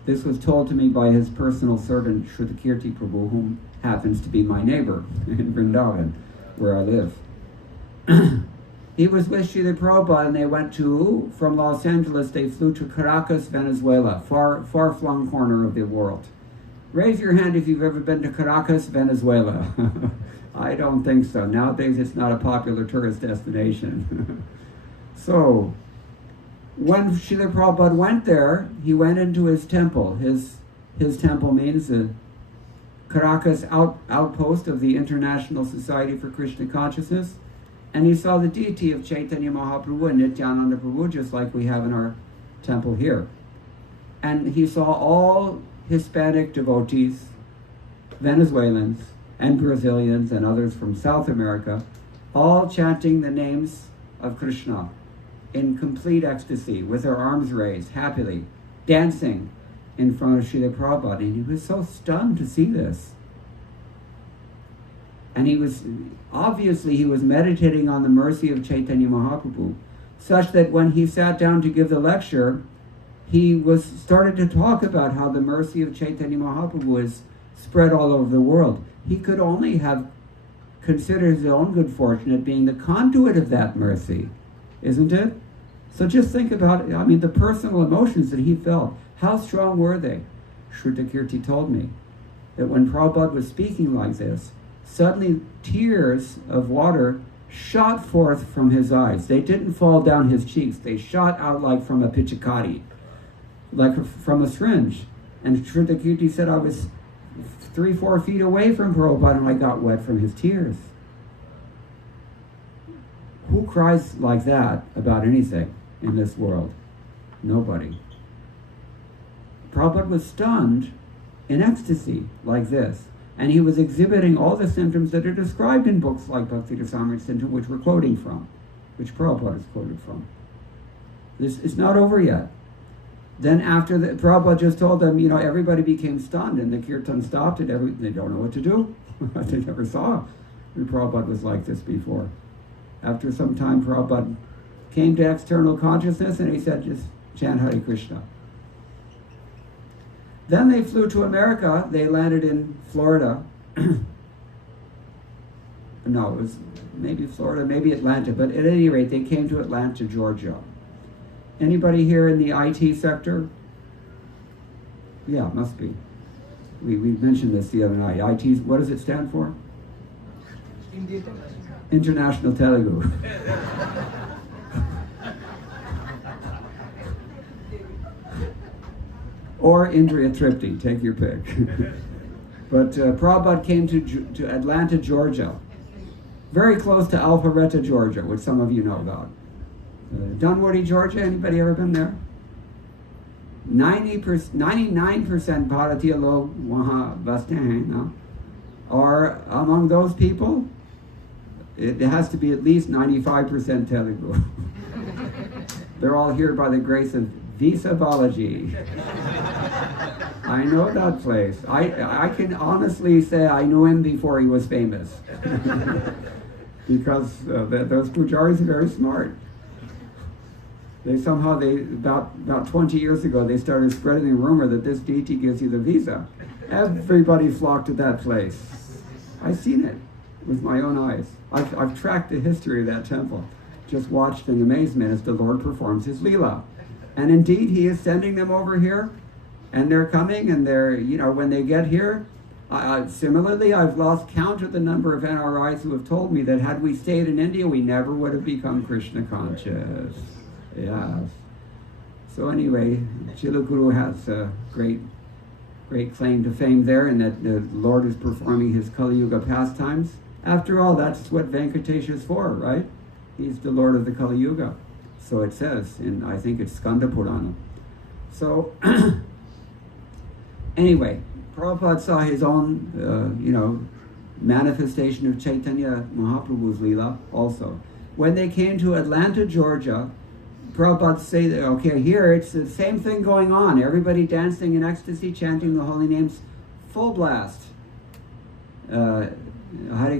This was told to me by his personal servant, Shrutakirti Prabhu, whom happens to be my neighbor in Vrindavan, where I live. He was with Srila Prabhupada, and they went from Los Angeles, they flew to Caracas, Venezuela, far-flung corner of the world. Raise your hand if you've ever been to Caracas, Venezuela. I don't think so. Nowadays it's not a popular tourist destination. So, when Srila Prabhupada went there, he went into his temple. His temple means the Caracas outpost of the International Society for Krishna Consciousness. And he saw the deity of Chaitanya Mahaprabhu and Nityananda Prabhu, just like we have in our temple here. And he saw all Hispanic devotees, Venezuelans and Brazilians and others from South America, all chanting the names of Krishna in complete ecstasy, with their arms raised, happily, dancing in front of Srila Prabhupada. And he was so stunned to see this. And he was meditating on the mercy of Chaitanya Mahaprabhu, such that when he sat down to give the lecture, he started to talk about how the mercy of Chaitanya Mahaprabhu is spread all over the world. He could only have considered his own good fortune at being the conduit of that mercy, isn't it? So just think about it. The personal emotions that he felt. How strong were they? Shrutakirti told me that when Prabhupada was speaking like this, suddenly tears of water shot forth from his eyes. They didn't fall down his cheeks. They shot out like from a pichakari, like from a syringe. And Shrutakirti said, I was 3-4 feet away from Prabhupada and I got wet from his tears. Who cries like that about anything in this world? Nobody. Prabhupada was stunned in ecstasy like this. And he was exhibiting all the symptoms that are described in books like Bhaktivedanta Swami, which we're quoting from, which Prabhupada is quoted from. It's not over yet. Then after Prabhupada just told them, everybody became stunned and the kirtan stopped and they don't know what to do. They never saw Prabhupada was like this before. After some time, Prabhupada came to external consciousness and he said, just chant Hare Krishna. Then they flew to America. They landed in Florida. No, it was maybe Florida, maybe Atlanta, but at any rate, they came to Atlanta, Georgia. Anybody here in the IT sector? Yeah, must be. We mentioned this the other night. IT, what does it stand for? International Telugu. Or Indriya Tripti, take your pick. But Prabhupada came to Atlanta, Georgia, very close to Alpharetta, Georgia, which some of you know about. Dunwoody, Georgia, anybody ever been there? 99% Bharatiya log wahan baste hain, no? Or among those people, it has to be at least 95% Telugu. They're all here by the grace of Visa Balaji. I know that place. I can honestly say I knew him before he was famous. Because those pujaris are very smart. About 20 years ago, they started spreading the rumor that this deity gives you the visa. Everybody flocked to that place. I've seen it with my own eyes. I've tracked the history of that temple. Just watched in amazement as the Lord performs his Leela. And indeed, he is sending them over here, and they're coming, and when they get here, similarly, I've lost count of the number of NRIs who have told me that had we stayed in India, we never would have become Krishna conscious. Yes. So anyway, Chilaguru has a great claim to fame there, and that the Lord is performing his Kali Yuga pastimes. After all, that's what Venkatesh is for, right? He's the Lord of the Kali Yuga. So it says, I think it's Skanda Purana. So, anyway, Prabhupada saw his own, manifestation of Chaitanya Mahaprabhu's Leela also. When they came to Atlanta, Georgia, Prabhupada said, okay, here it's the same thing going on. Everybody dancing in ecstasy, chanting the holy names, full blast. Hare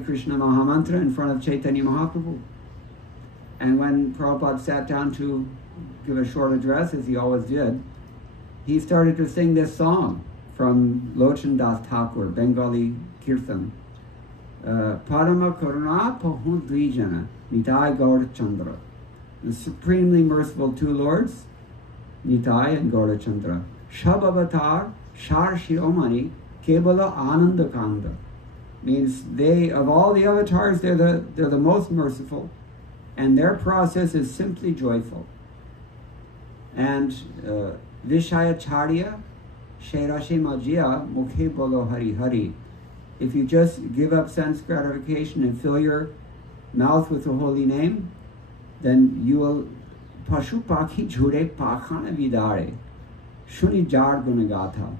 Krishna Mahamantra in front of Chaitanya Mahaprabhu. And when Prabhupada sat down to give a short address, as he always did, he started to sing this song from Lochan Das Thakur, Bengali kirtan. Parama Karuna Pahun Dvijana, Nitai Gaur Chandra. The supremely merciful two lords, Nitai and Gaura Chandra. Shab Avatar, Shar Shiromani, Kebala Ananda Kanda. Means they, of all the avatars, they're the most merciful, and their process is simply joyful. And Vishayacharya, Shairashi Majia, Mukhe Bolo Hari Hari. If you just give up sense gratification and fill your mouth with the holy name, then you will Pashupaki Jure Pakhana Vidare. Shuni Jar Gunagatha.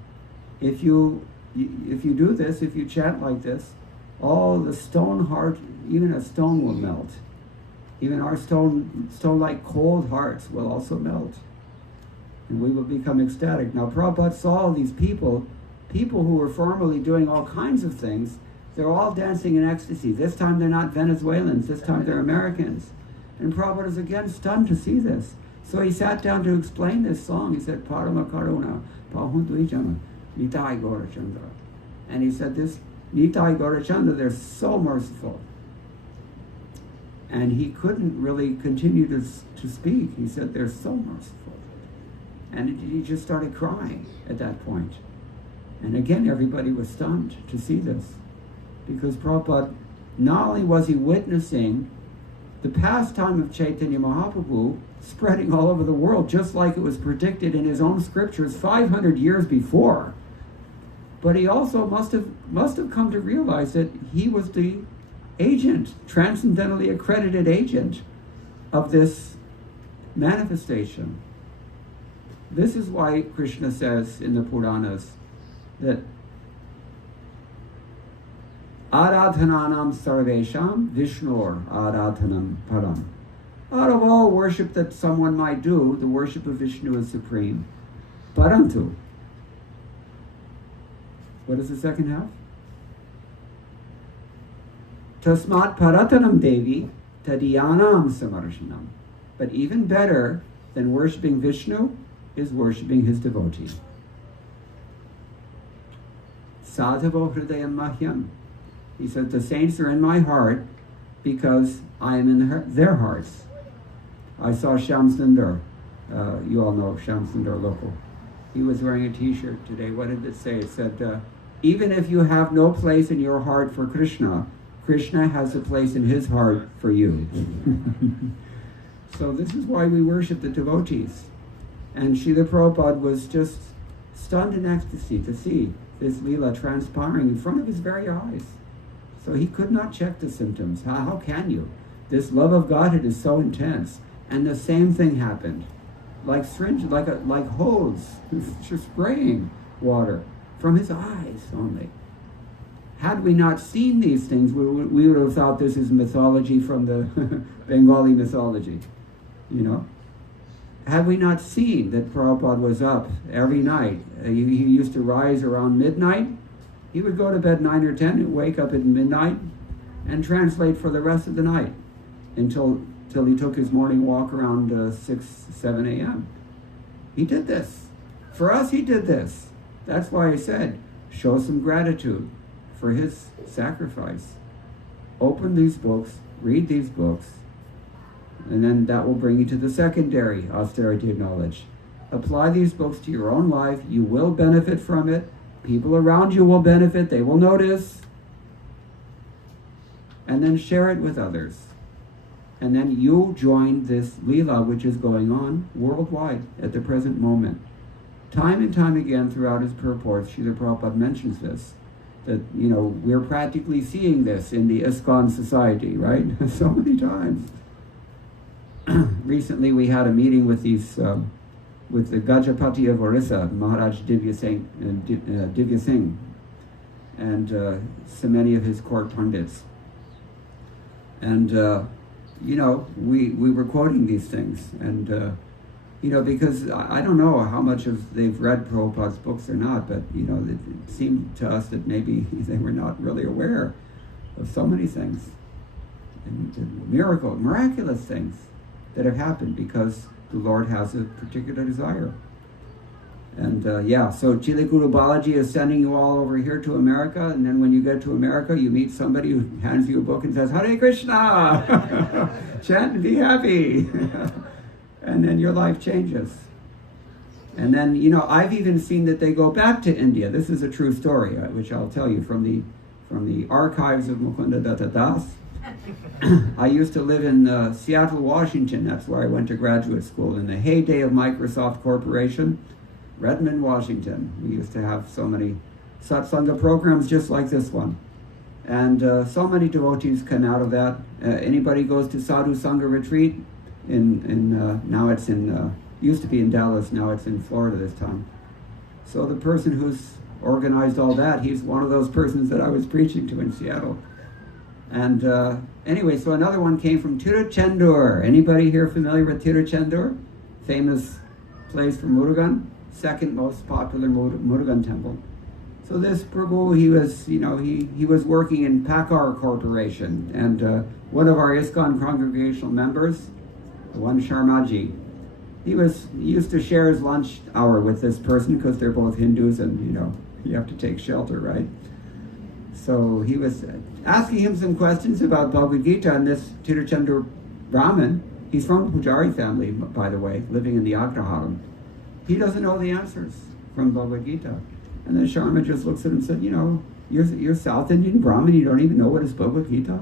If you do this, if you chant like this, all the stone heart, even a stone will melt. Even our stone-like cold hearts will also melt. And we will become ecstatic. Now Prabhupada saw these people who were formerly doing all kinds of things, they're all dancing in ecstasy. This time they're not Venezuelans, this time they're Americans. And Prabhupada is again stunned to see this. So he sat down to explain this song. He said, Parama Karuna, Pahundvijana, Nitai Gaurachandra. And he said, this Nitai Gaurachandra, they're so merciful. And he couldn't really continue to speak. He said, they're so merciful. And he just started crying at that point. And again, everybody was stunned to see this. Because Prabhupada, not only was he witnessing the pastime of Chaitanya Mahaprabhu spreading all over the world, just like it was predicted in his own scriptures 500 years before, but he also must have come to realize that he was the agent, transcendentally accredited agent of this manifestation. This is why Krishna says in the Puranas that Aradhananam sarvesham Vishnur aradhanam param. Out of all worship that someone might do, the worship of Vishnu is supreme. Parantu. What is the second half? Tasmat paratanam devi tadiyanam samarshanam. But even better than worshipping Vishnu is worshipping his devotee. Sadhavo hridayam mahyam. He said, the saints are in my heart because I am in their hearts. I saw Shyam Sundar. You all know Shyam Sundar local. He was wearing a t-shirt today. What did it say? It said, even if you have no place in your heart for Krishna, Krishna has a place in his heart for you. So this is why we worship the devotees. And Srila Prabhupada was just stunned in ecstasy to see this Leela transpiring in front of his very eyes. So he could not check the symptoms. How can you? This love of Godhead is so intense. And the same thing happened. Like hose, just spraying water from his eyes only. Had we not seen these things, we would have thought this is mythology from the Bengali mythology. You know? Had we not seen that Prabhupada was up every night, he used to rise around midnight. He would go to bed 9 or 10 and wake up at midnight and translate for the rest of the night until he took his morning walk around 6, 7 a.m. He did this. For us, he did this. That's why I said, show some gratitude for his sacrifice. Open these books, read these books, and then that will bring you to the secondary austerity of knowledge. Apply these books to your own life. You will benefit from it. People around you will benefit. They will notice. And then share it with others. And then you join this Leela which is going on worldwide at the present moment. Time and time again throughout his purports, Srila Prabhupada mentions this. That, you know, we're practically seeing this in the ISKCON society, right? So many times. Recently we had a meeting with these, with the Gajapati of Orissa, Maharaj Divya Singh, and so many of his court pundits. And, you know, we were quoting these things. And, you know, because I don't know how much of they've read Prabhupada's books or not, but, you know, it seemed to us that maybe they were not really aware of so many things. And miraculous things. that have happened because the Lord has a particular desire. And so Chili Guru Balaji is sending you all over here to America, and then when you get to America, you meet somebody who hands you a book and says, Hare Krishna! Chant and be happy! And then your life changes. And then, I've even seen that they go back to India. This is a true story, which I'll tell you from the archives of Mukunda Datta Dasa. I used to live in Seattle, Washington. That's where I went to graduate school. In the heyday of Microsoft Corporation, Redmond, Washington. We used to have so many satsanga programs just like this one. And so many devotees come out of that. Anybody goes to Sadhu Sangha retreat, now it's used to be in Dallas, now it's in Florida this time. So the person who's organized all that, he's one of those persons that I was preaching to in Seattle. And anyway, so another one came from Tiruchendur. Anybody here familiar with Tiruchendur? Famous place for Murugan, second most popular Murugan temple. So this Prabhu, he was working in Pakar Corporation, and one of our ISKCON congregational members, one Sharmaji, he used to share his lunch hour with this person because they're both Hindus, and you have to take shelter, right? So he was asking him some questions about Bhagavad-gita, and this Tiruchendur Brahmin, he's from a Pujari family, by the way, living in the Agraharam. He doesn't know the answers from Bhagavad-gita. And then Sharma just looks at him and said, you're South Indian Brahmin, you don't even know what is Bhagavad-gita?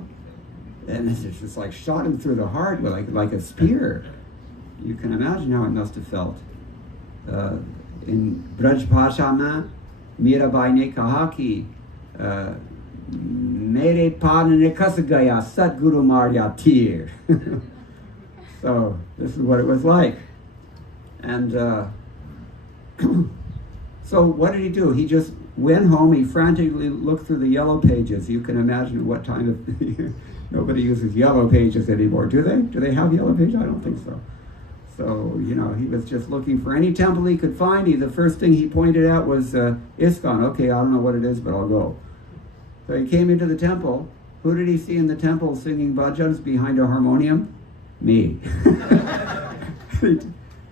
And it's just like shot him through the heart like a spear. You can imagine how it must have felt. In Braj Bhasha mein, Mirabai ne kaha ki, mere pan ne kas gaya, Satguru Marya tir. So this is what it was like. And so what did he do? He just went home, he frantically looked through the yellow pages. You can imagine what time of nobody uses yellow pages anymore, do they? Do they have yellow pages? I don't think so. So, he was just looking for any temple he could find. The first thing he pointed out was ISKCON. Okay, I don't know what it is, but I'll go. So he came into the temple. Who did he see in the temple singing bhajans behind a harmonium? Me.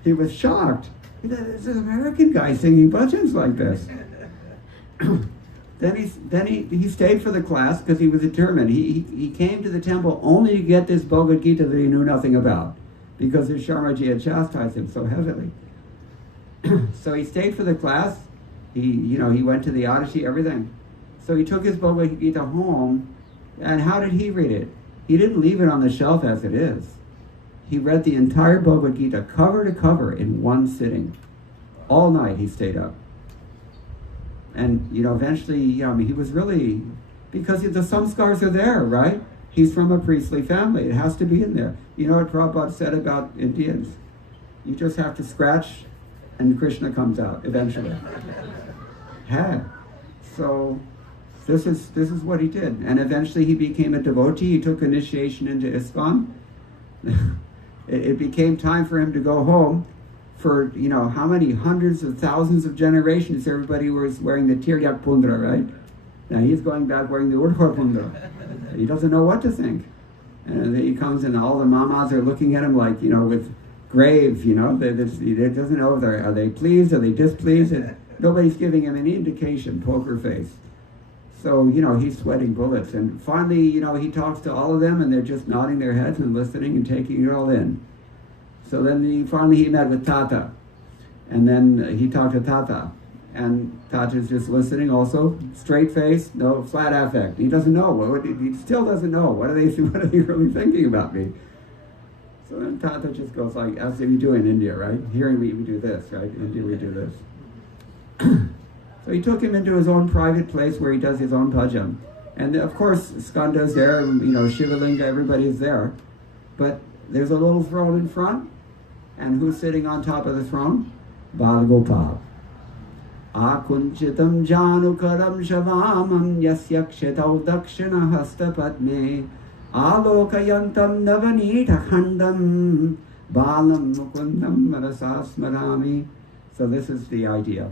He was shocked. There's an American guy singing bhajans like this. Then he stayed for the class because he was determined. He came to the temple only to get this Bhagavad-gita that he knew nothing about, because his Sharmaji had chastised him so heavily. So he stayed for the class. He went to the Odyssey, everything. So he took his Bhagavad-gita home, and how did he read it? He didn't leave it on the shelf as it is. He read the entire Bhagavad-gita cover to cover in one sitting. All night he stayed up. And, eventually, he was really, because the samskars are there, right? He's from a priestly family. It has to be in there. You know what Prabhupada said about Indians? You just have to scratch and Krishna comes out eventually. So this is what he did. And eventually he became a devotee. He took initiation into ISKCON. It became time for him to go home. For, how many hundreds of thousands of generations everybody was wearing the Tiryak Pundra, right? Now he's going back wearing the Urdhva Pundra. He doesn't know what to think. And then he comes and all the mamas are looking at him like, with grave, They doesn't know if are they pleased, are they displeased? And nobody's giving him any indication, poker face. So, he's sweating bullets. And finally, he talks to all of them and they're just nodding their heads and listening and taking it all in. So then finally he met with Tata. And then he talked to Tata. And Tata's just listening also, straight face, no flat affect. He doesn't know. He still doesn't know. What are they really thinking about me? So then Tata just goes like, as if you do in India, right? Here we do this, right? In India we do this. So he took him into his own private place where he does his own bhajan. And of course, Skanda's there, Shivalinga, everybody's there. But there's a little throne in front. And who's sitting on top of the throne? Balgopal. Akunchitam janukaram shavamam yasyakshitau dakshina hastapatme alokayantam navanita khandam balam mukundam marasasmarami. So this is the idea.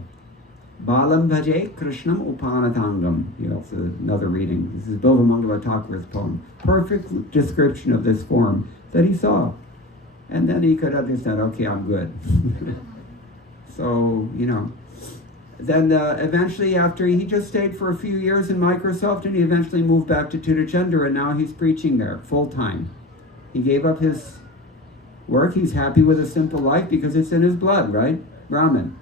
Balam bhaje krishnam upanatangam. It's another reading. This is Bilva Mangala Thakur's poem. Perfect description of this form that he saw. And then he could understand, okay, I'm good. So, then eventually after he just stayed for a few years in Microsoft, and he eventually moved back to Tiruchendur, and now he's preaching there full time. He gave up his work. He's happy with a simple life because it's in his blood, right? Brahmin.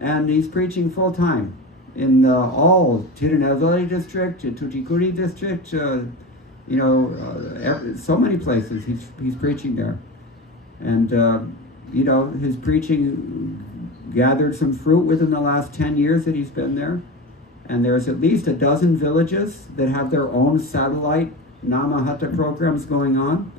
And he's preaching full time in all Tirunelveli district, Tuticorin district, so many places he's preaching there. And, his preaching gathered some fruit within the last 10 years that he's been there. And there's at least a dozen villages that have their own satellite Namahatta programs going on.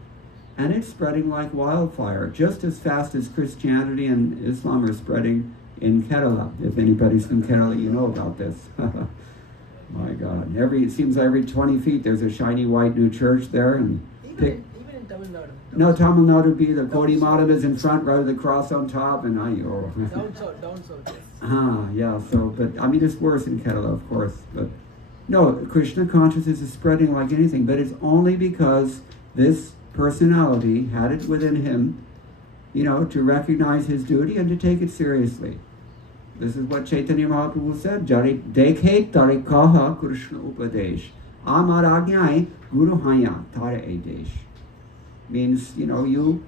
And it's spreading like wildfire, just as fast as Christianity and Islam are spreading in Kerala. If anybody's from Kerala, you know about this. My God. It seems every 20 feet there's a shiny white new church there. And even in Tamil Nadu. No, Tamil Nadu would be the Kodi Madam is in front, right with the cross on top, and Down south, yes. Yeah, but it's worse in Kerala, of course. But no, Krishna consciousness is spreading like anything, but it's only because this personality had it within him, to recognize his duty and to take it seriously. This is what Chaitanya Mahaprabhu said, Jari dekhe tare kaha Krishna upadesh, amar agyai guru haya tare edesh. Means, you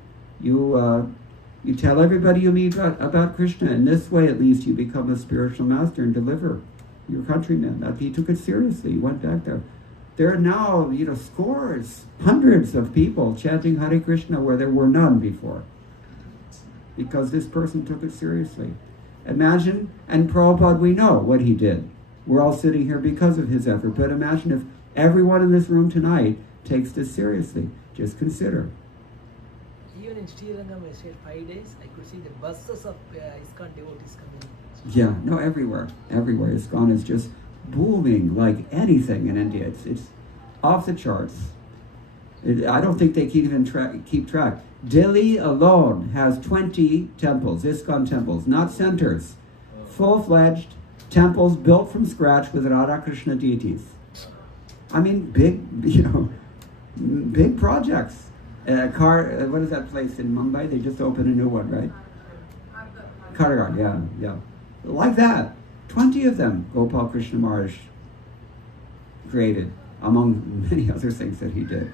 tell everybody you meet about Krishna. In this way, at least, you become a spiritual master and deliver your countrymen. He took it seriously. He went back there. There are now, scores, hundreds of people chanting Hare Krishna where there were none before, because this person took it seriously. Imagine, and Prabhupada, we know what he did. We're all sitting here because of his effort, but imagine if everyone in this room tonight takes this seriously. Just consider. Even in Sri Lanka, I stayed 5 days, I could see the buses of ISKCON devotees coming. Yeah, no, everywhere. ISKCON is just booming like anything in India. It's off the charts. I don't think they keep track. Delhi alone has 20 temples, ISKCON temples, not centers. Full-fledged temples built from scratch with Radha Krishna deities. Big projects. What is that place in Mumbai? They just opened a new one, right? Karagard, yeah. Like that. 20 of them Gopal Krishna Maharaj created, among many other things that he did.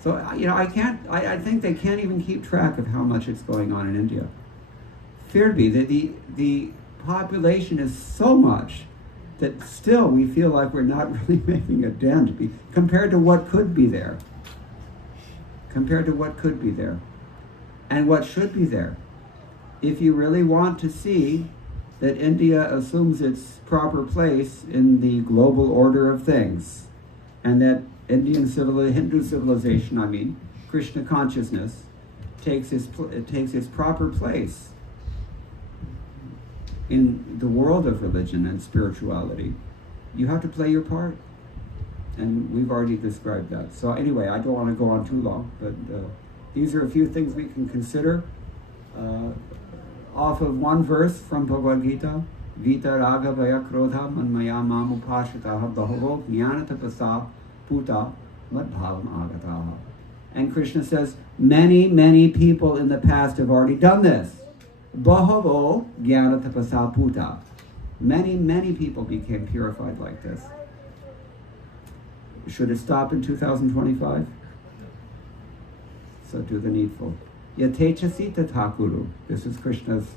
So, I think they can't even keep track of how much it's going on in India. Firbi, the population is so much that still we feel like we're not really making a dent compared to what could be there. And what should be there. If you really want to see that India assumes its proper place in the global order of things, and that Hindu civilization, Krishna consciousness, takes its proper place in the world of religion and spirituality, you have to play your part. And we've already described that. So anyway, I don't want to go on too long, but these are a few things we can consider off of one verse from Bhagavad-gita. Vita raga vaya krodha manmaya mam upashitaha bahavo jnana tapasa puta madbhavam agataha. And Krishna says, many people in the past have already done this. Bahavo jnana tapasa puta. Many people became purified like this. Should it stop in 2025? So do the needful. Yatechasita Thakuru. This is Krishna's.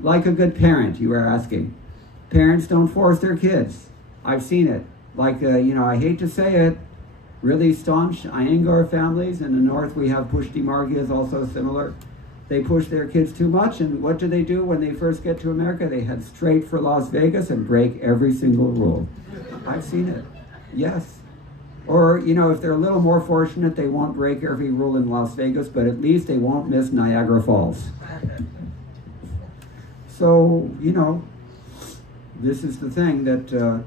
Like a good parent, you are asking. Parents don't force their kids. I've seen it. Like, I hate to say it, really staunch Iyengar families. In the north we have Pushti Margiyas, also similar. They push their kids too much, and what do when they first get to America? They head straight for Las Vegas and break every single rule. I've seen it. Yes. Or, if they're a little more fortunate, they won't break every rule in Las Vegas, but at least they won't miss Niagara Falls. So, this is the thing that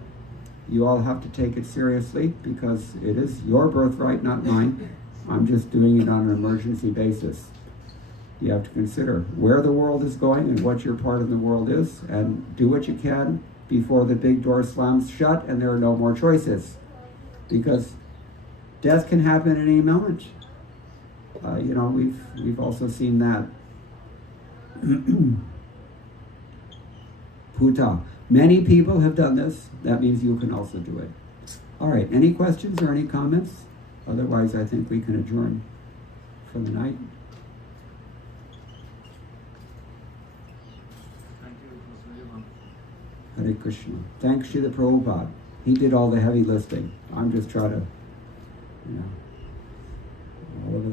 you all have to take it seriously, because it is your birthright, not mine. I'm just doing it on an emergency basis. You have to consider where the world is going and what your part in the world is, and do what you can before the big door slams shut and there are no more choices. Because death can happen at any moment. You know, we've also seen that. Puta. Many people have done this. That means you can also do it. All right. Any questions or any comments? Otherwise, I think we can adjourn for the night. Thank you. It was really wonderful. Hare Krishna. Thanks, Srila Prabhupada. He did all the heavy lifting. I'm just trying to, you know, all of us.